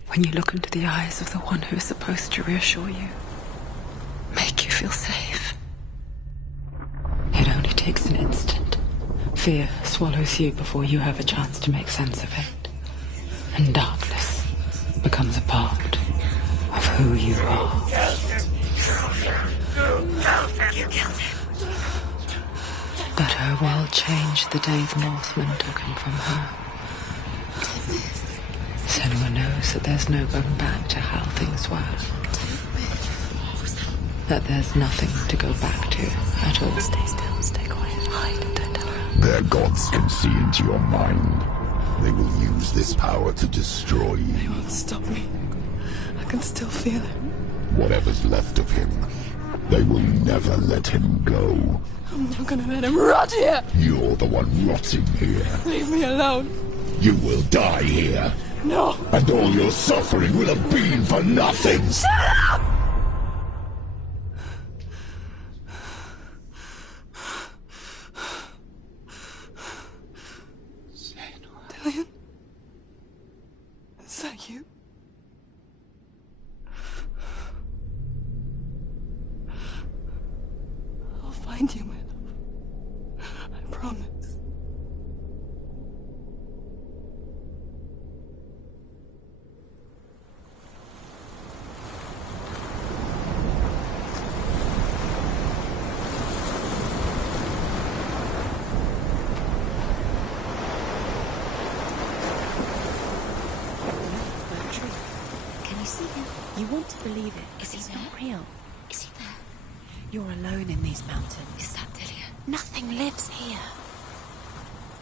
when you look into the eyes of the one who is supposed to reassure you, make you feel safe. It only takes an instant. Fear swallows you before you have a chance to make sense of it. And darkness becomes a part of who you are. You killed him. But her world changed the day the Northmen took him from her. Senua knows that there's no going back to how things were. That there's nothing to go back to at all. Stay still, stay quiet, hide, don't tell her. Their gods can see into your mind. They will use this power to destroy you. They won't stop me. I can still feel it. Whatever's left of him, they will never let him go. I'm not gonna let him rot here! You're the one rotting here. Leave me alone. You will die here. No! And all your suffering will have been for nothing. Shut up! Dillian? Is that you? I'll find you, my love. I promise. Can you see him? You want to believe it. Is he not real? Is he there? You're alone in these mountains. Is that Dillian? Nothing lives here.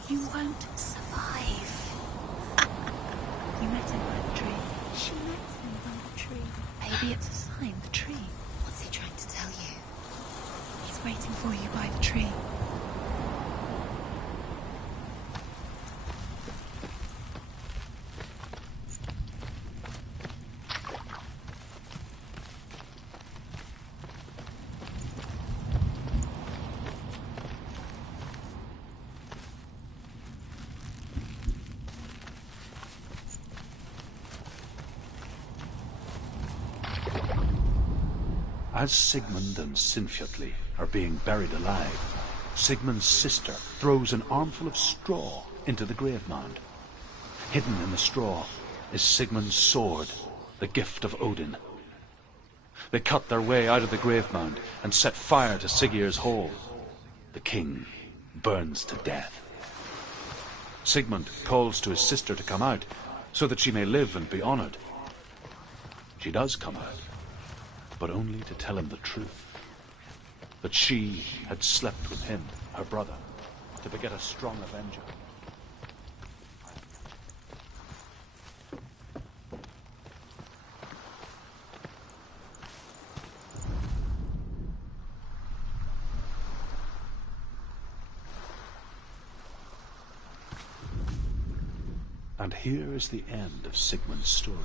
You won't survive. You met him by the tree. She met him by the tree. Maybe it's a sign, the tree. What's he trying to tell you? He's waiting for you by the tree. As Sigmund and Sinfjotli are being buried alive, Sigmund's sister throws an armful of straw into the grave mound. Hidden in the straw is Sigmund's sword, the gift of Odin. They cut their way out of the grave mound and set fire to Siggeir's hole. The king burns to death. Sigmund calls to his sister to come out so that she may live and be honored. She does come out, but only to tell him the truth. That she had slept with him, her brother, to beget a strong avenger. And here is the end of Sigmund's story.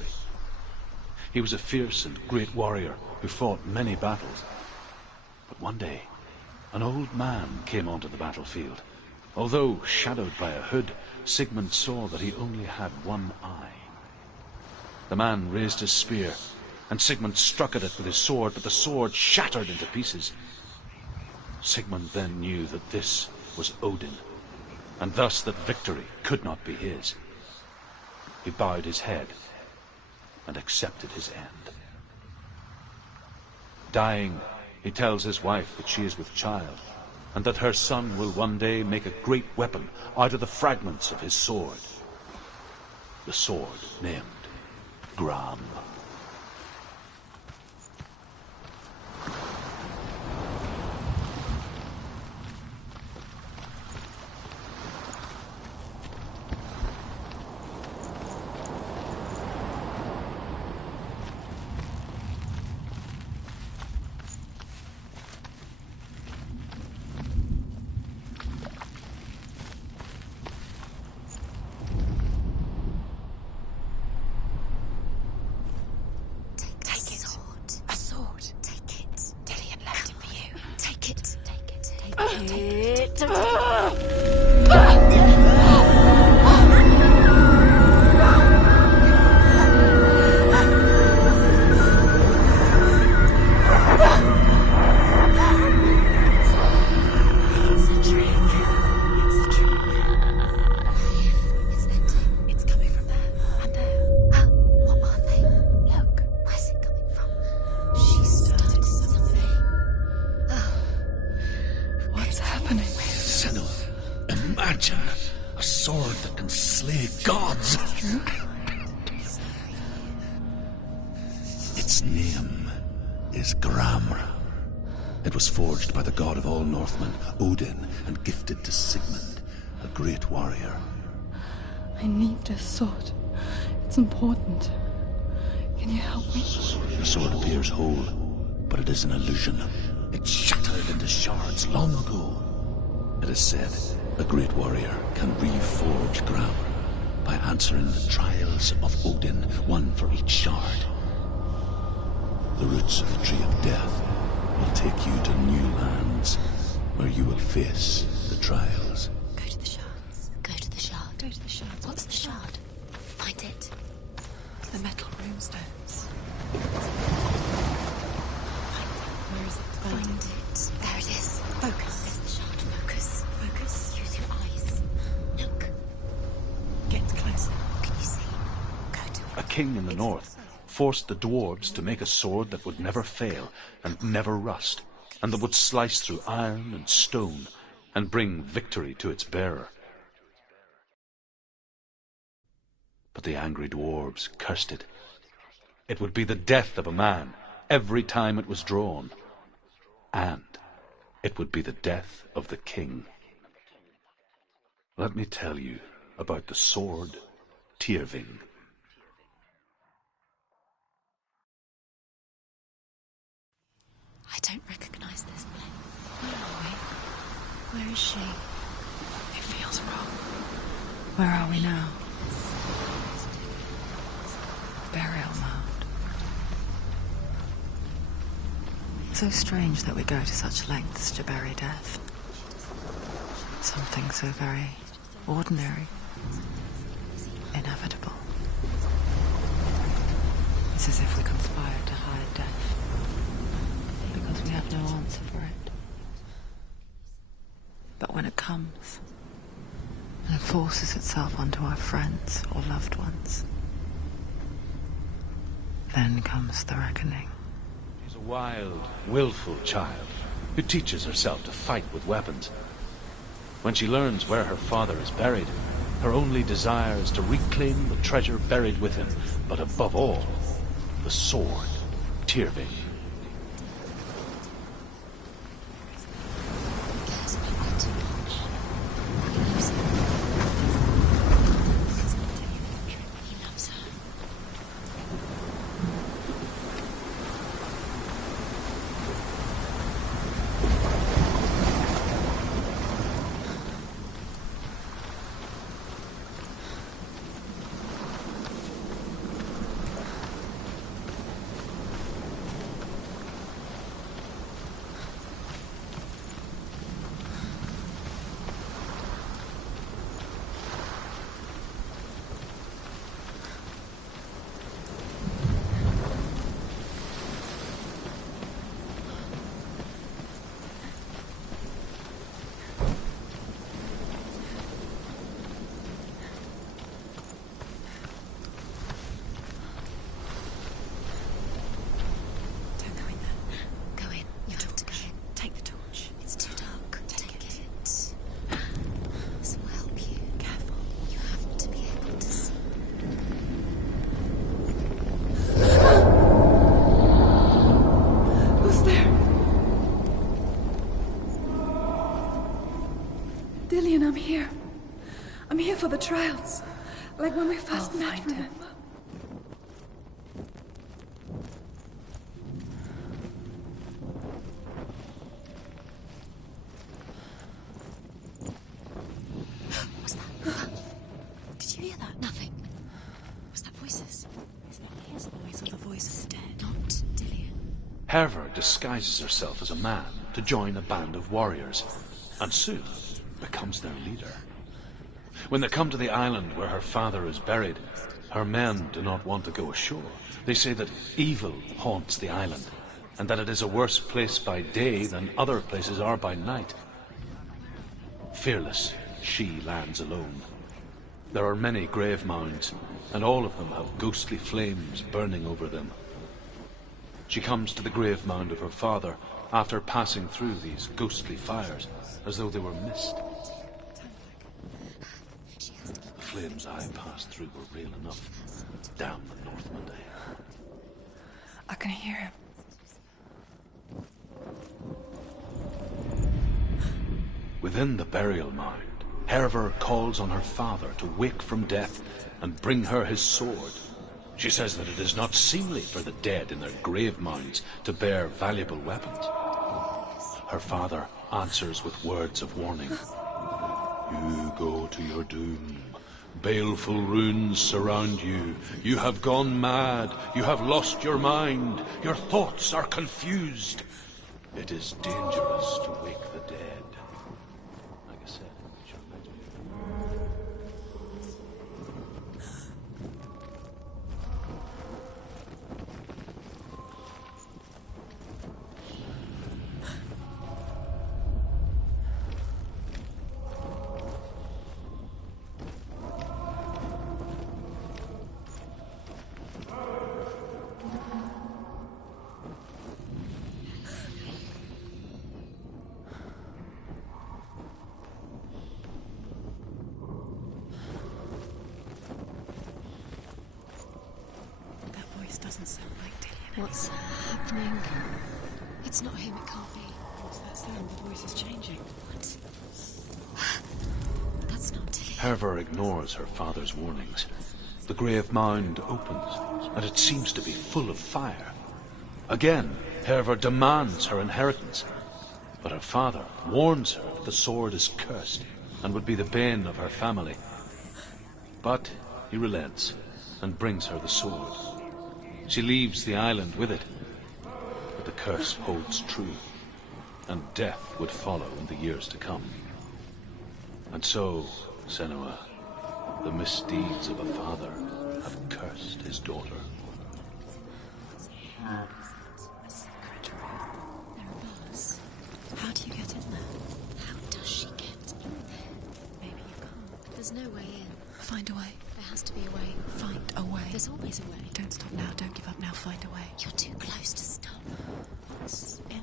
He was a fierce and great warrior who fought many battles. But one day, an old man came onto the battlefield. Although shadowed by a hood, Sigmund saw that he only had one eye. The man raised his spear, and Sigmund struck at it with his sword, but the sword shattered into pieces. Sigmund then knew that this was Odin, and thus that victory could not be his. He bowed his head and accepted his end. Dying, he tells his wife that she is with child, and that her son will one day make a great weapon out of the fragments of his sword. The sword named Gram. Senua. Imagine a sword that can slay gods. Its name is Gramr. It was forged by the god of all Northmen, Odin, and gifted to Sigmund, a great warrior. I need this sword. It's important. Can you help me? The sword appears whole, but it is an illusion. It shattered into shards long ago. It is said a great warrior can reforge Gramr by answering the trials of Odin, one for each shard. The roots of the Tree of Death will take you to new lands where you will face the trials. Go to the shards. Go to the shard. Go to the shard. What's the shard? Find it. It's the metal runestones. Where is it? Find it. There it is. Focus. There's the shard. Focus. Focus. Use your eyes. Look. Get closer. Can you see? Go to it. A king in the north forced the dwarves to make a sword that would never fail and never rust, and that would slice through iron and stone and bring victory to its bearer. But the angry dwarves cursed it. It would be the death of a man every time it was drawn, and it would be the death of the king. Let me tell you about the sword Tyrving. I don't recognize this place. Where are we? Where is she? It feels wrong. Where are we now? Burial mound. So strange that we go to such lengths to bury death. Something so very ordinary, inevitable. It's as if we conspired to hide death, because we have no answer for it. But when it comes, and it forces itself onto our friends or loved ones, then comes the reckoning. She's a wild, willful child who teaches herself to fight with weapons. When she learns where her father is buried, her only desire is to reclaim the treasure buried with him, but above all, the sword, Tyrving. I'm here. I'm here for the trials. Like when we first met, remember? What's that? Did you hear that? Nothing. Was that voices? Is that his voice or the voice of the dead? Not Dillian. Herva disguises herself as a man to join a band of warriors, and soon becomes their leader. When they come to the island where her father is buried, her men do not want to go ashore. They say that evil haunts the island, and that it is a worse place by day than other places are by night. Fearless, she lands alone. There are many grave mounds, and all of them have ghostly flames burning over them. She comes to the grave mound of her father after passing through these ghostly fires, as though they were mist. flames I passed through were real enough. Damn the Northmen. I can hear him. Within the burial mound, Hervor calls on her father to wake from death and bring her his sword. She says that it is not seemly for the dead in their grave mounds to bear valuable weapons. Her father answers with words of warning. You go to your doom. Baleful runes surround you. You have gone mad. You have lost your mind. Your thoughts are confused. It is dangerous to wake the dead. Like I said, it sure reminds me. Doesn't sound like Dillian. What's happening? It's not him, it can't be. What's that sound? The voice is changing. What? That's not Dillian. Hervor ignores her father's warnings. The grave mound opens, and it seems to be full of fire. Again, Hervor demands her inheritance, but her father warns her that the sword is cursed and would be the bane of her family. But he relents and brings her the sword. She leaves the island with it, but the curse holds true, and death would follow in the years to come. And so, Senua, the misdeeds of a father have cursed his daughter. A secret room. There are bars. How do you get in there? How does she get in there? Maybe you can't. There's no way in. Find a way. There has to be a way. Find a way. There's always a way. Don't stop now. Don't give up now. Find a way. You're too close to stop. What's in there?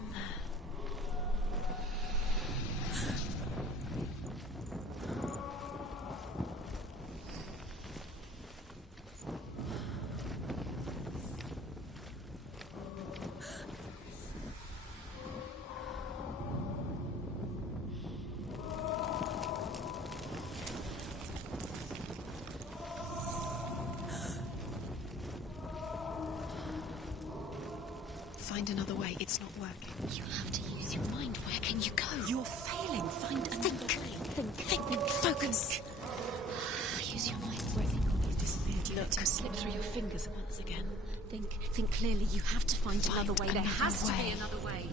Find another way. It's not working. You have to use your mind. Where can you go? You're failing. Find another way. Think. Focus. Use your mind. Where think you've disappeared? Look, slip through your fingers once again. Think clearly. You have to find another way. There has to be another way.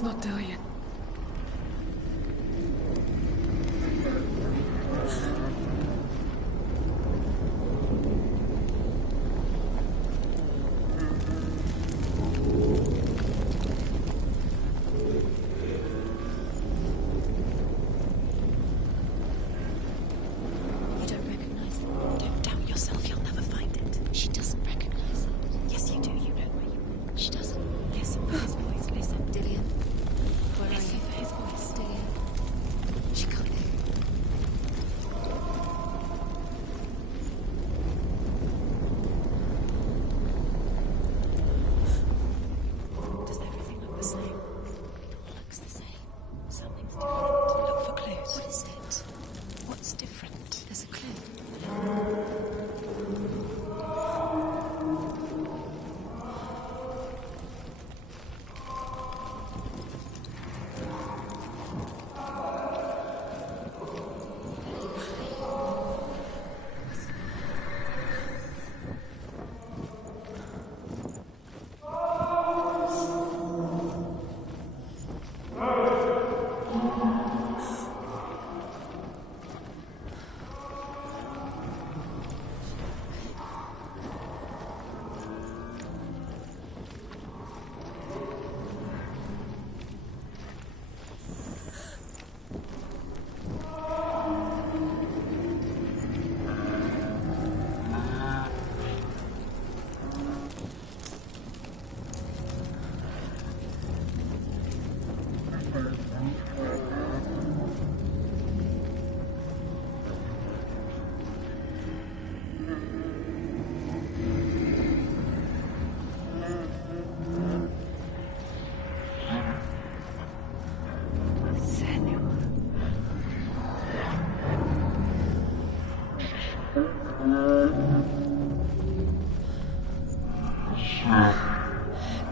It's not Dillian. You don't recognize it. Don't doubt yourself, you'll never find it. She doesn't recognize it. Yes, you do, you know where you are. She doesn't. Listen for his voice, listen. Dillian. Where are you? Listen for his voice, Dillian. She can't hear you. Does everything look the same? Looks the same. Something's different. Look for clues. What is it? What's different? There's a clue.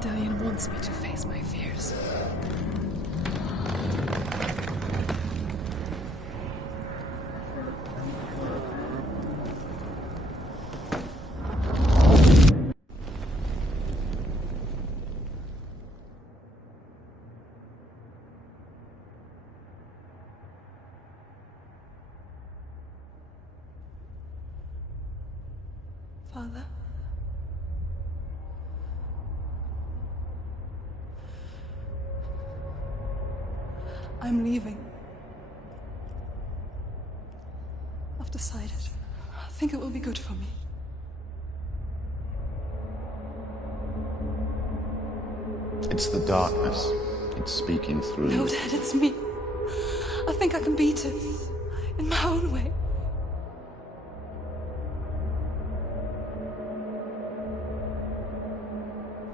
Dillian wants me to face my fears. Father? I'm leaving. I've decided. I think it will be good for me. It's the darkness. It's speaking through No, you. Dad, it's me. I think I can beat it. In my own way.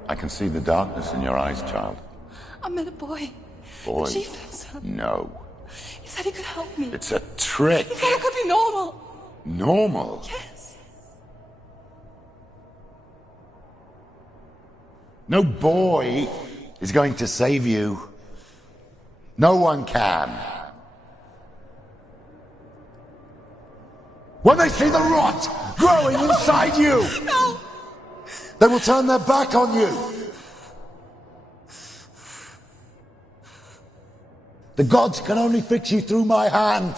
I can see the darkness in your eyes, child. I met a boy. Boy. The chieftain's son. No. He said he could help me. It's a trick. He said I could be normal. Normal? Yes. No boy is going to save you. No one can. When they see the rot growing inside you, No! they will turn their back on you. The gods can only fix you through my hand.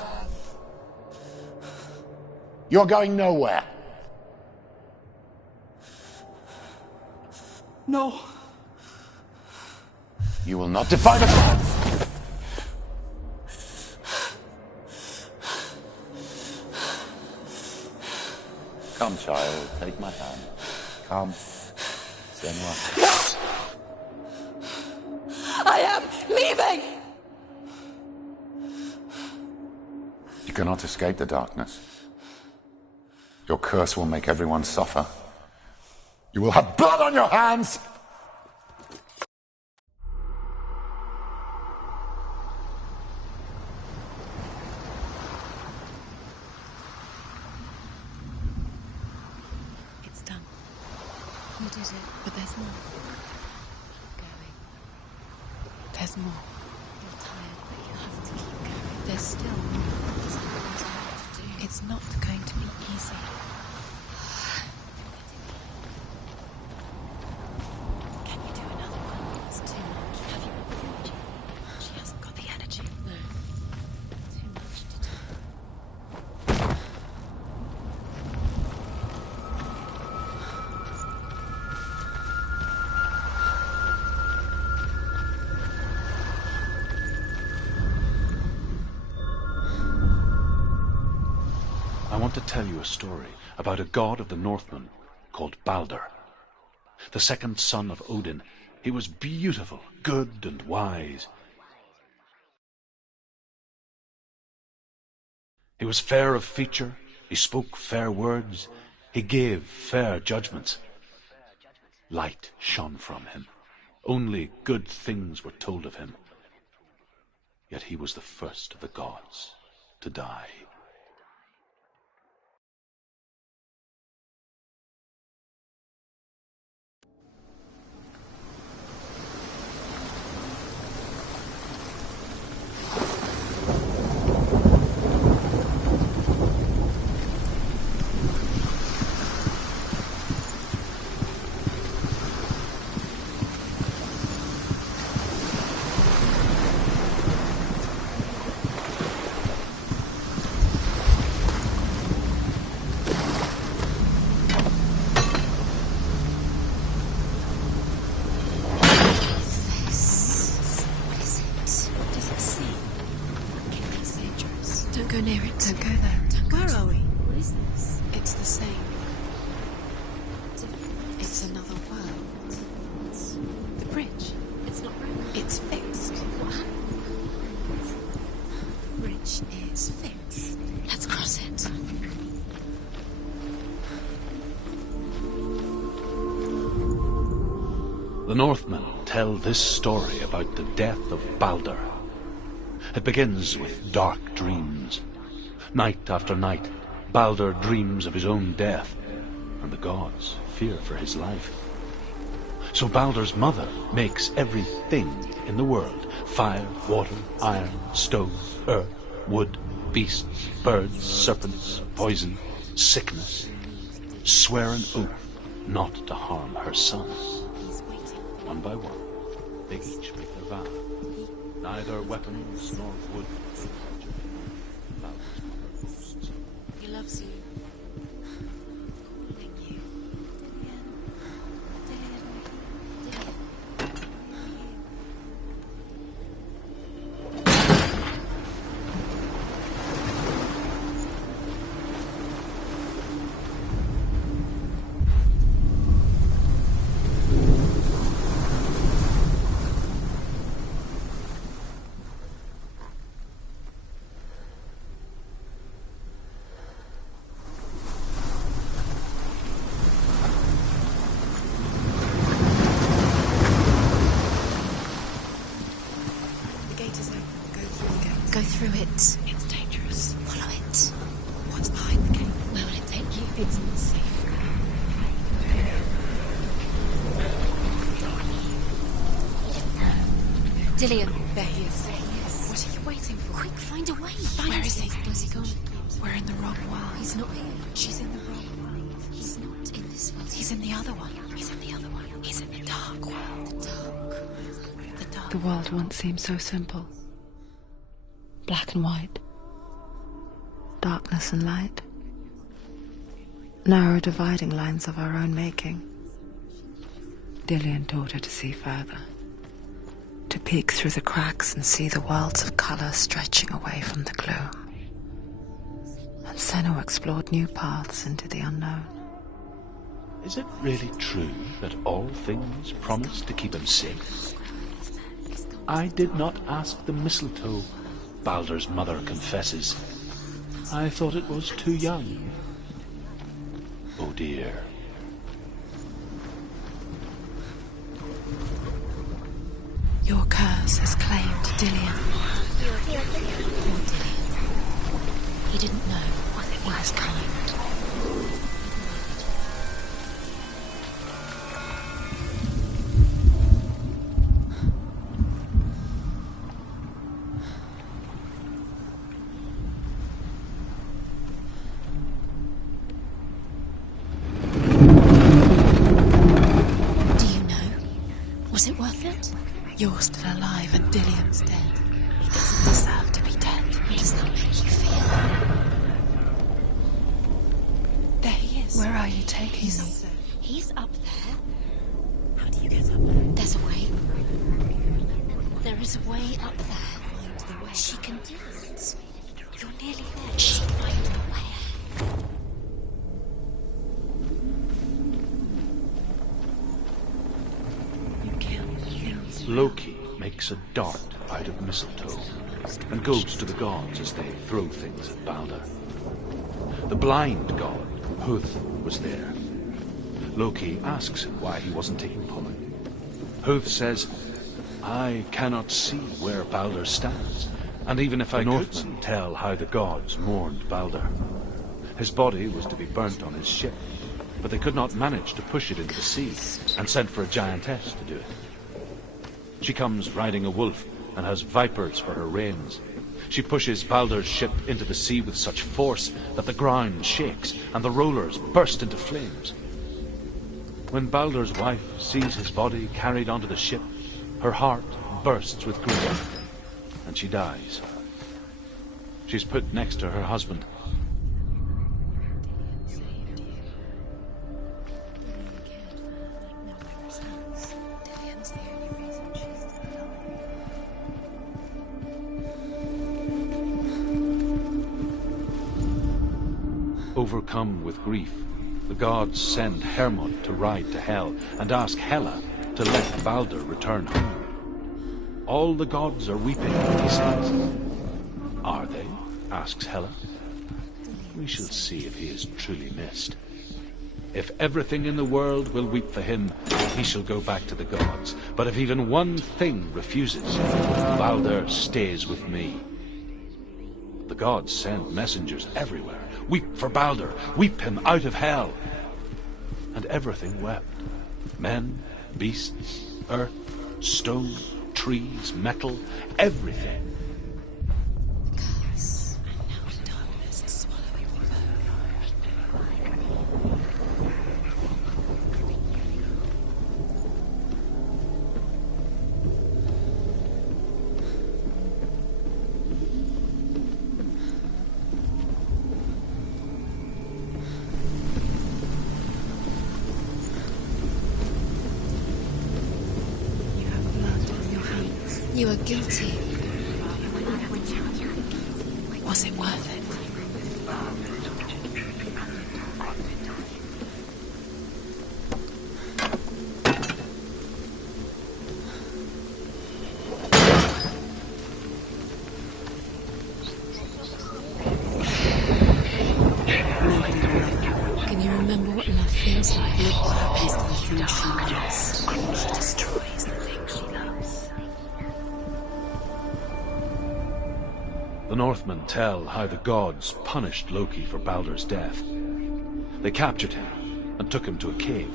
You're going nowhere. No. You will not defy the gods. Come, child, take my hand. Come. Senua. No! I am leaving! You cannot escape the darkness. Your curse will make everyone suffer. You will have blood on your hands! It's done. We did it, but there's more. Keep going. There's more. You're tired, but you have to keep going. There's still more. There's always more to do. It's not going to be easy. Can you do another one? It's too much. Have you ever been? I want to tell you a story about a god of the Northmen called Balder. The second son of Odin. He was beautiful, good, and wise. He was fair of feature, he spoke fair words, he gave fair judgments. Light shone from him. Only good things were told of him. Yet he was the first of the gods to die. The Northmen tell this story about the death of Balder. It begins with dark dreams. Night after night, Balder dreams of his own death, and the gods fear for his life. So Balder's mother makes everything in the world: fire, water, iron, stone, earth, wood, beasts, birds, serpents, poison, sickness. Swear an oath not to harm her sons. One by one, they each make their vow. Neither weapons nor wood will touch her. He loves you. Calling you. Go through it. It's dangerous. Follow it. What's behind the gate? Where will it take you? It's not safe. Dillion. There he is. What are you waiting for? Quick, find a way. Where is he? Where's he gone? We're in the wrong world. He's not here. She's in the wrong world. He's not in this world. He's in the other one. He's in the other one. He's in the dark world. The dark. The dark. The world once seemed so simple. Black and white. Darkness and light. Narrow dividing lines of our own making. Dillion taught her to see further. To peek through the cracks and see the worlds of color stretching away from the gloom. And Senua explored new paths into the unknown. Is it really true that all things promise to keep him safe? I did not ask the mistletoe, Balder's mother confesses. I thought it was too young. Oh dear. Your curse has claimed Dillion. Poor Dillion. He didn't know. He was kind. Was it worth it? You're still alive and Dillion's dead. He doesn't deserve to be dead. How does that make you feel? There he is. Where are you taking me? He's up there. How do you get up there? There's a way. There is a way up there. Find the way. She can do it. You're nearly there. She'll find the way. Loki makes a dart out of mistletoe and goes to the gods as they throw things at Balder. The blind god, Huth, was there. Loki asks him why he wasn't taking part. Huth says, I cannot see where Balder stands, and even if I could, Northmen tell how the gods mourned Balder. His body was to be burnt on his ship, but they could not manage to push it into the sea, and sent for a giantess to do it. She comes riding a wolf and has vipers for her reins. She pushes Balder's ship into the sea with such force that the ground shakes and the rollers burst into flames. When Balder's wife sees his body carried onto the ship, her heart bursts with grief, and she dies. She's put next to her husband. Overcome with grief, the gods send Hermod to ride to Hell and ask Hela to let Balder return home. All the gods are weeping, he says. Are they? Asks Hela. We shall see if he is truly missed. If everything in the world will weep for him, he shall go back to the gods. But if even one thing refuses, Balder stays with me. The gods send messengers everywhere. Weep for Balder, weep him out of Hell. And everything wept. Men, beasts, earth, stone, trees, metal, everything. Curse, and now the darkness is swallowing me You are guilty. Was it worth it? Can you remember what love feels like? Look what happens to the thing she loves. She destroys the thing she loves. The Northmen tell how the gods punished Loki for Balder's death. They captured him and took him to a cave.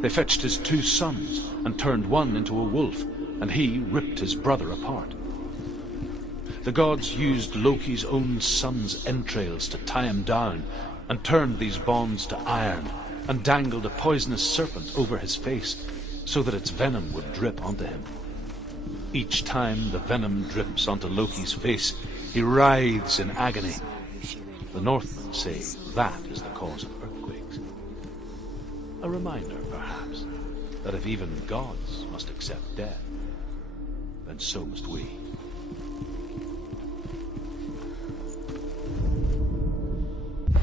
They fetched his 2 sons and turned one into a wolf, and he ripped his brother apart. The gods used Loki's own son's entrails to tie him down and turned these bonds to iron and dangled a poisonous serpent over his face so that its venom would drip onto him. Each time the venom drips onto Loki's face, he writhes in agony. The Northmen say that is the cause of earthquakes. A reminder, perhaps, that if even gods must accept death, then so must we.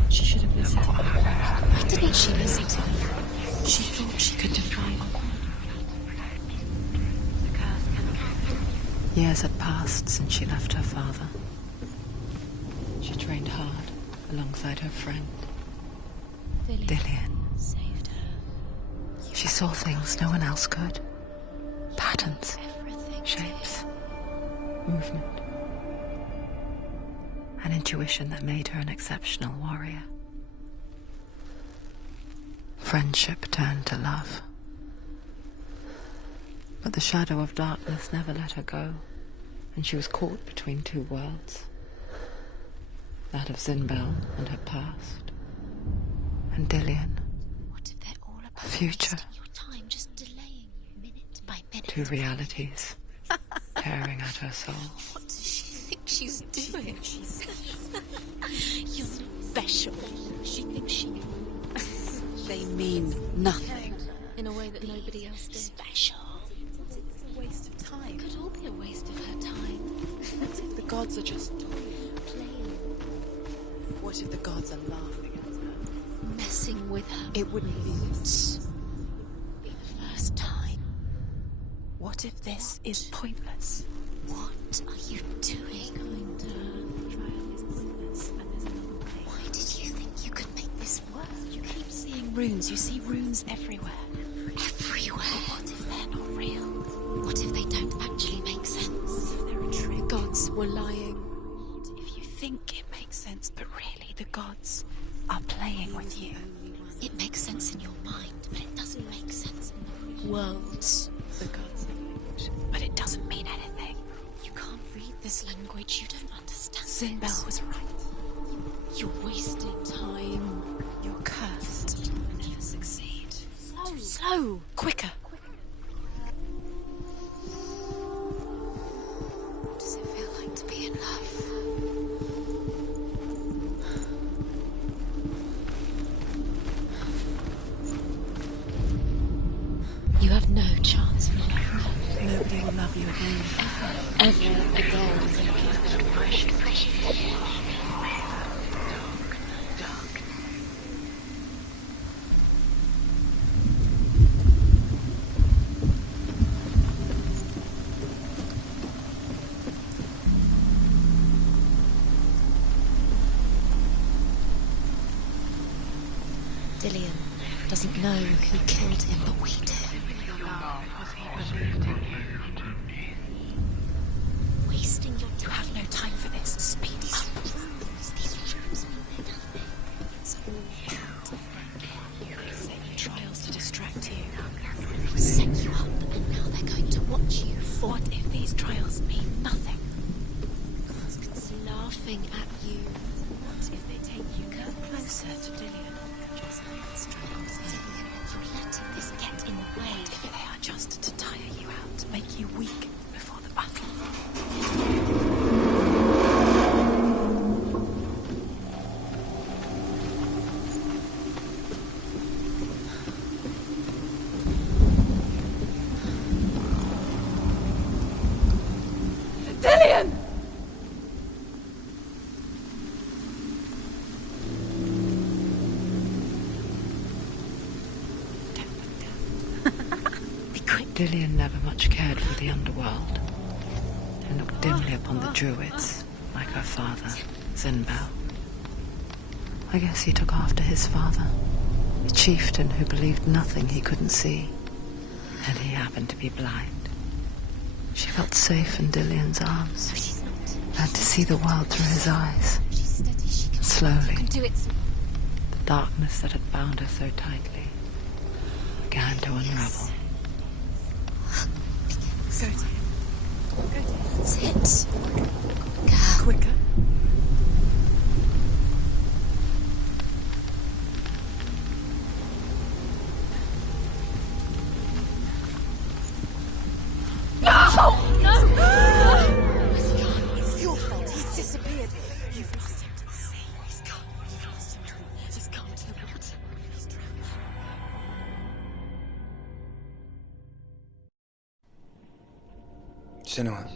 She should have listened. Why didn't she listen to me? She thought she could defy him. Years had passed since she left her father. She trained hard alongside her friend, Dillian. Saved her. She saw things no one else could. Patterns, Everything. shapes, movement. An intuition that made her an exceptional warrior. Friendship turned to love. But the shadow of darkness never let her go, and she was caught between 2 worlds. That of Zinbel and her past, and Dillian, What if they're all about her future. wasting your time, just delaying you minute by minute? 2 realities, tearing at her soul. What does she think she's doing? You're special. She thinks she... They mean nothing. In a way that nobody else did. Special. It's a waste of time. It could all be a waste of her time. What if the gods are just Playing, What if the gods are laughing at her? messing with her. It wouldn't be this. Be the first time. What What if this is pointless? What are you doing? Why did you think you could make this work? You keep seeing runes. You see runes everywhere. Everywhere? What if they're not real? What if they don't actually make sense? What if they're a trick? The gods were lying. What if you think it makes sense, but really the gods are playing with you? It makes sense in your mind, but it doesn't make sense in the world. The gods language, but it doesn't mean anything. You can't read this language. You don't understand. Sinbel was right. You're wasting time. You're cursed. You'll never succeed. Slow. Quicker. What does it feel like to be in love? You have no chance of love. Nobody will love you again. Ever again. Dillian doesn't know who killed him, but we do. Wasting your time. You have no time for this. Speed up. These rooms mean nothing. It's all out. You set trials to distract you. We set you up, and now they're going to watch you. What if these trials mean nothing? It's laughing at you. What if they take you closer to Dillian? You're letting this get in the way. What if they are just to tire you out, make you weak before the battle? Dillian! Dillian never much cared for the underworld, and looked dimly upon the druids, like her father, Sinbel. I guess he took after his father, a chieftain who believed nothing he couldn't see, and he happened to be blind. She felt safe in Dillian's arms, had to see the world through his eyes. Slowly, the darkness that had bound her so tightly began to unravel. Go to him. Sit. Quicker. It's your fault. He's disappeared. You've lost him to the sea. He's gone. You've lost him to the water. He's gone to the water. He's drowned. Senua,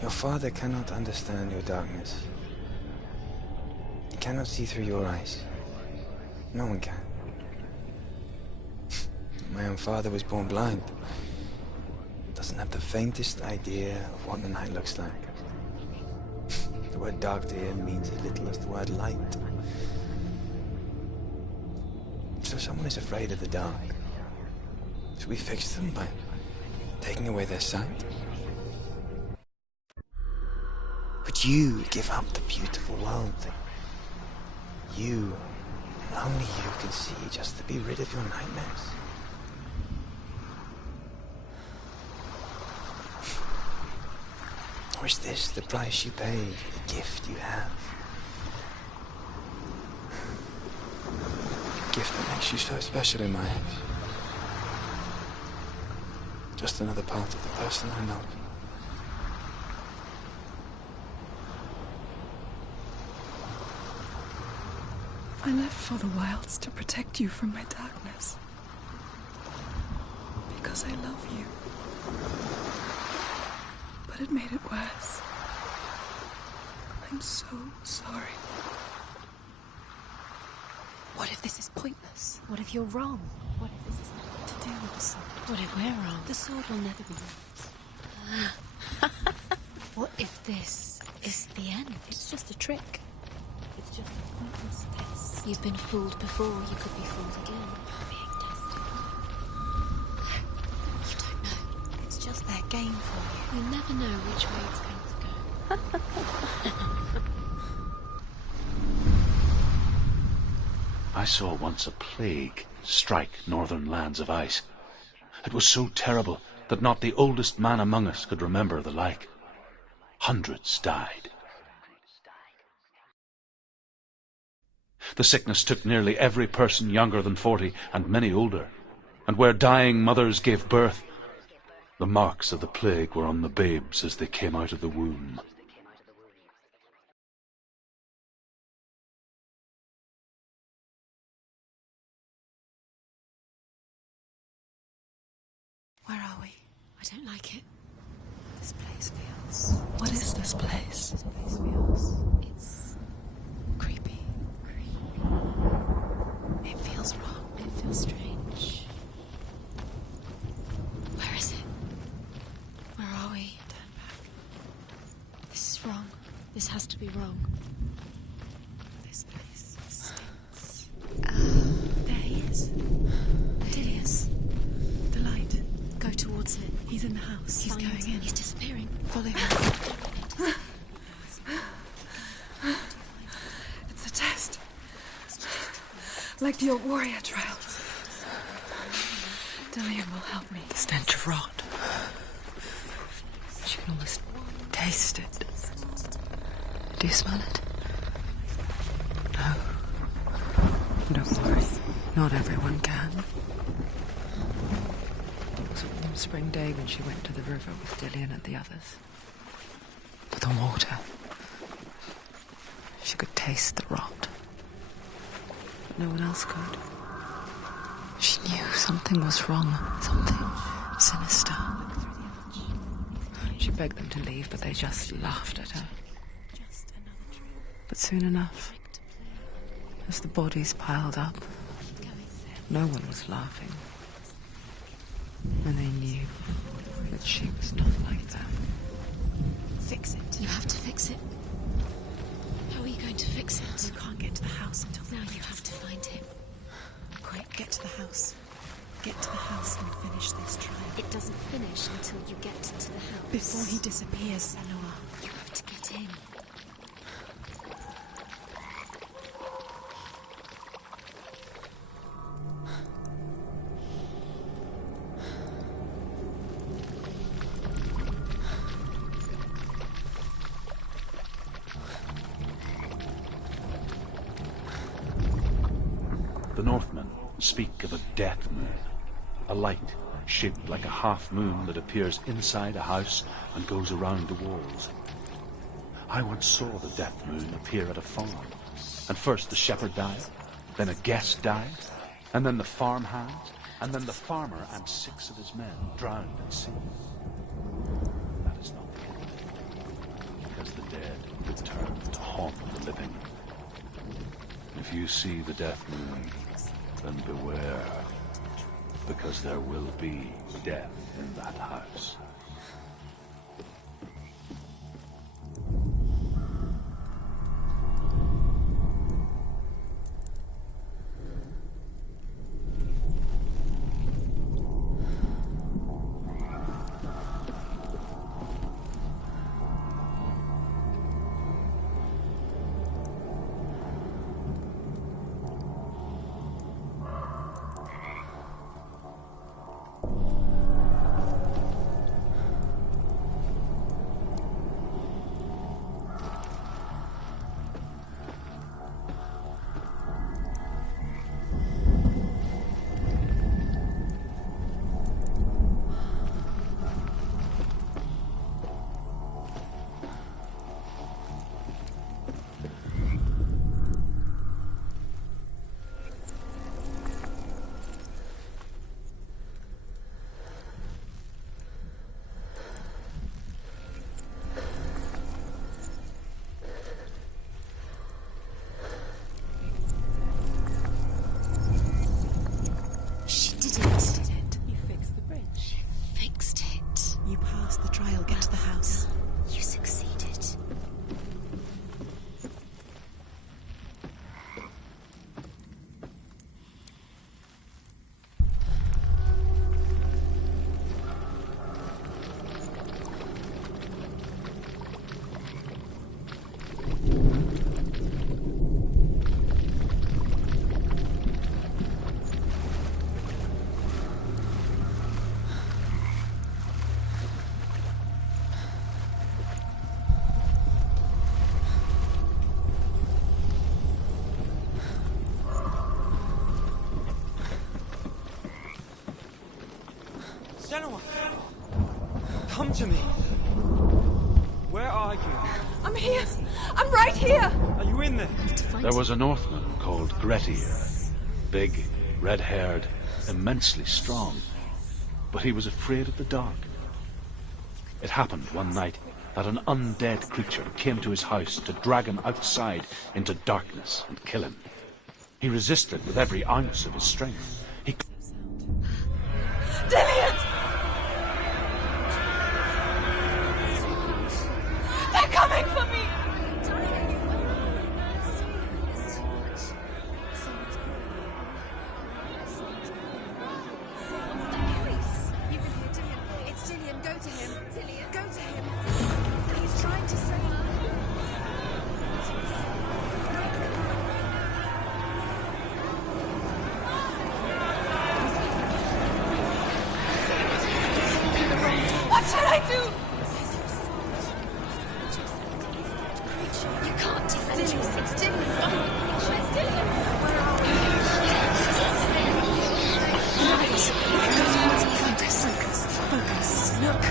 your father cannot understand your darkness. He cannot see through your eyes. No one can. My own father was born blind. Doesn't have the faintest idea of what the night looks like. The word dark to him means as little as the word light. So someone is afraid of the dark. Should we fix them by taking away their sight? Would you give up the beautiful world that you, and only you, can see just to be rid of your nightmares? Or is this the price you pay for the gift you have? The gift that makes you so special in my eyes. Just another part of the person I love. I left for the wilds to protect you from my darkness. Because I love you. But it made it worse. I'm so sorry. What if this is pointless? What if you're wrong? What if this is nothing to do with the sword? What if we're wrong? The sword will never be wrong. What if this is the end? It's just a trick. It's just a pointless test. You've been fooled before. You could be fooled again. Being tested. You don't know. It's just their game for you. You never know which way it's going to go. I saw once a plague strike northern lands of ice. It was so terrible that not the oldest man among us could remember the like. Hundreds died. The sickness took nearly every person younger than 40 and many older, and where dying mothers gave birth, the marks of the plague were on the babes as they came out of the womb. Where are we? I don't like it. This place feels... What is this place? This place feels... It's... creepy. It feels wrong. It feels strange. Where is it? Where are we? Turn back. This is wrong. This has to be wrong. This place stinks. There he is. There he is. The light. Go towards it. He's in the house. He's going in. He's disappearing. Follow him. It's a test. Like the old warrior trials. Dillian will help me. The stench of rot. She can almost taste it. Do you smell it? No. Don't worry. Not everyone can. It was a warm spring day when she went to the river with Dillian and the others. For the water. She could taste the rot. But no one else could. She knew something was wrong. Something sinister. She begged them to leave, but they just laughed at her. But soon enough, as the bodies piled up, no one was laughing. And they knew that she was not like them. Fix it. You have to fix it. How are you going to fix it? You can't get to the house until now. You have to find him. Quick, get to the house. Get to the house and finish this trial. It doesn't finish until you get to the house. Before he disappears, Senua. You have to get in. The Northmen speak of a death moon, a light shaped like a half moon that appears inside a house and goes around the walls. I once saw the death moon appear at a farm, and first the shepherd died, then a guest died, and then the farmhand, and then the farmer and 6 of his men drowned at sea. That is not the end, because the dead return to haunt the living. If you see the death moon, then beware, because there will be death in that house. Senua! Come to me! Where are you? I'm here! I'm right here! Are you in there? There was a Northman called Grettir. Big, red-haired, immensely strong. But he was afraid of the dark. It happened one night that an undead creature came to his house to drag him outside into darkness and kill him. He resisted with every ounce of his strength. He... Dillian! They're coming for me! It's Dillian. Go to him. Dillian, go to him. He's trying to save her. What should I do? You can't defend yourself. It's Dillian. Where's Dillian? Where are we? Right. Go towards him. Focus. Look.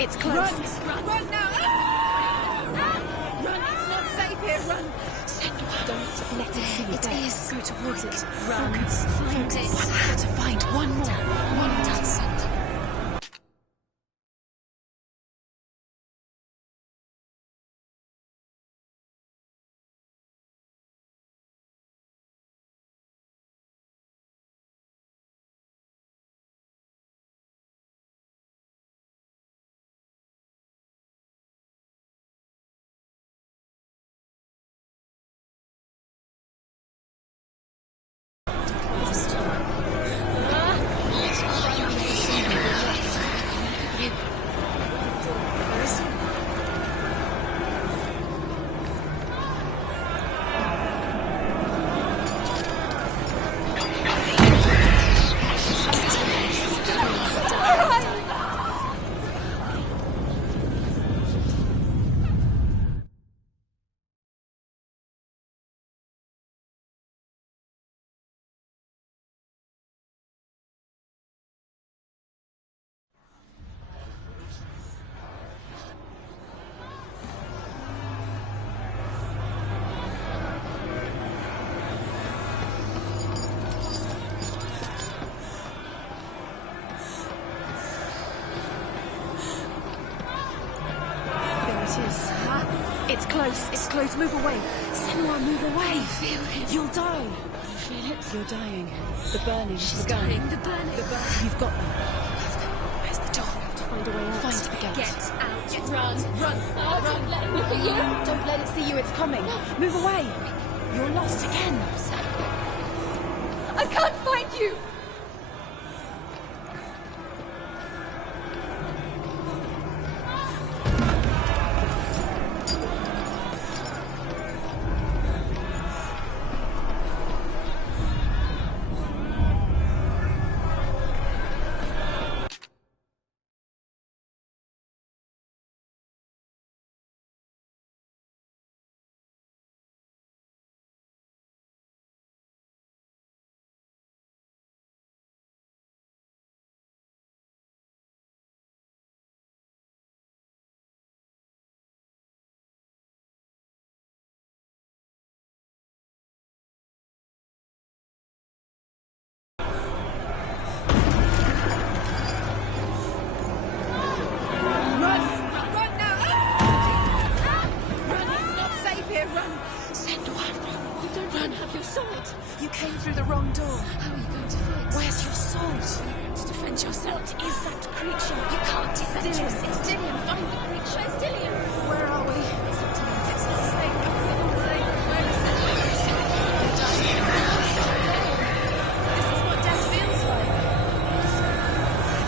It's close. Run now! Run! It's not safe here. Run! Senua, Don't let it see you. It there. is. Go towards it. Run. Focus. Find it. One more to find. One more. One more. It's close. It's close. Move away. Senua, move away. I feel it. You'll die. You feel it? You're dying. The burning. She's the gun. dying. The burning. The burn. You've got them. Where's the door? Find a way out. Find the gate. Get out. Run. Oh, don't let him look at you. Don't let it see you. It's coming. Move away. You're lost again. I can't find you. Senua, run. You don't run. Have your sword. You came through the wrong door. How are you going to fight? Where's your sword? To defend yourself. What is that creature? You can't defend yourself. It's Dillian. Find the creature. Where's Dillian? Where are we? It's not safe. It's not safe. We're not safe. Where is it? We're dying. This is what death feels like.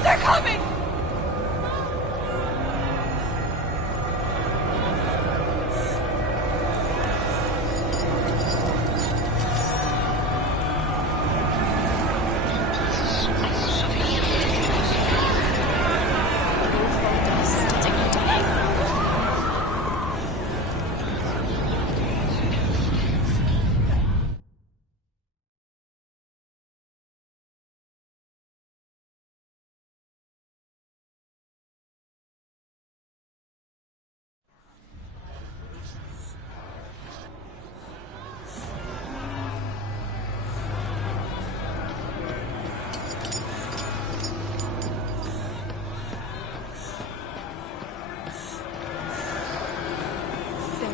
They're coming!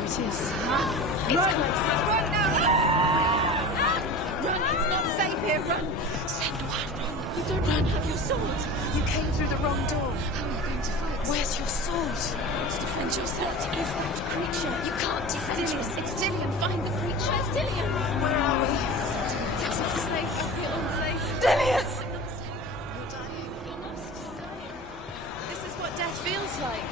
It is. It's close. Run now! Run, it's not safe here. Run. Senua, run. You don't run. Have your sword. You came through the wrong door. How are you going to fight? Where's your sword? To defend yourself. What is that creature? You can't defend yourself. It's Dillian. Find the creature. Where's Dillian? Where are we? It's not safe. I feel unsafe. Dillian! You're not safe. You're dying. You're not dying. This is what death feels like.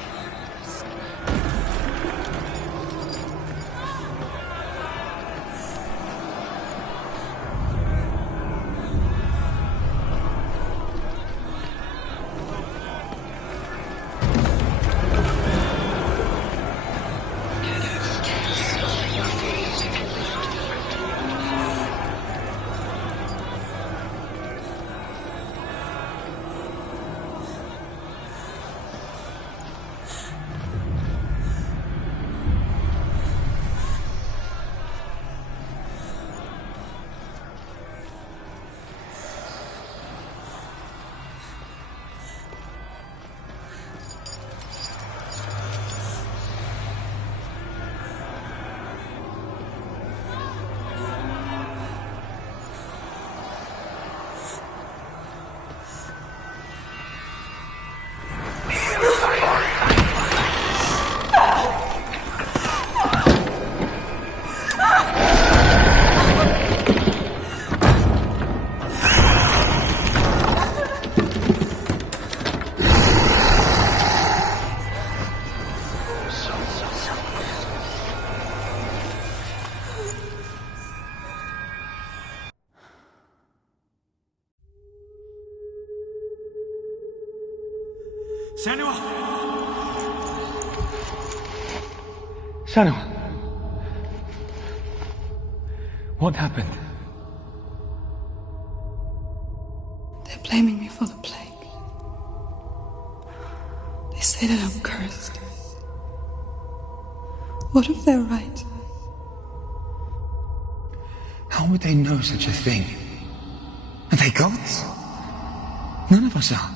Senua! Senua! What happened? They're blaming me for the plague. They say that I'm cursed. What if they're right? How would they know such a thing? Are they gods? None of us are.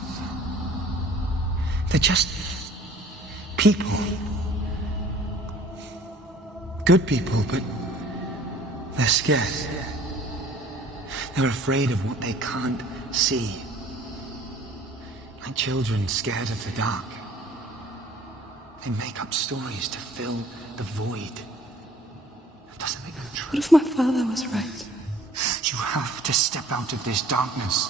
They're just people. Good people, but they're scared. They're afraid of what they can't see. Like children scared of the dark. They make up stories to fill the void. That doesn't make them true. What if my father was right? You have to step out of this darkness.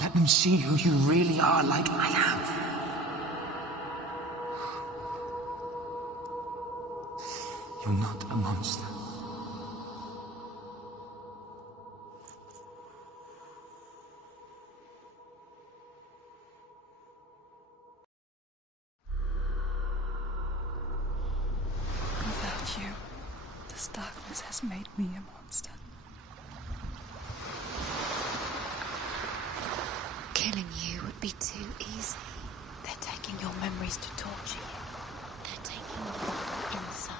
Let them see who you really are, like I have. You're not a monster. Without you, this darkness has made me a monster. Killing you would be too easy. They're taking your memories to torture you. They're taking the body inside.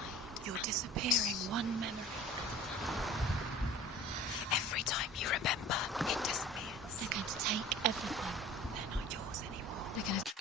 You're disappearing one memory at a time. Every time you remember, it disappears. They're going to take everything. They're not yours anymore. They're going to...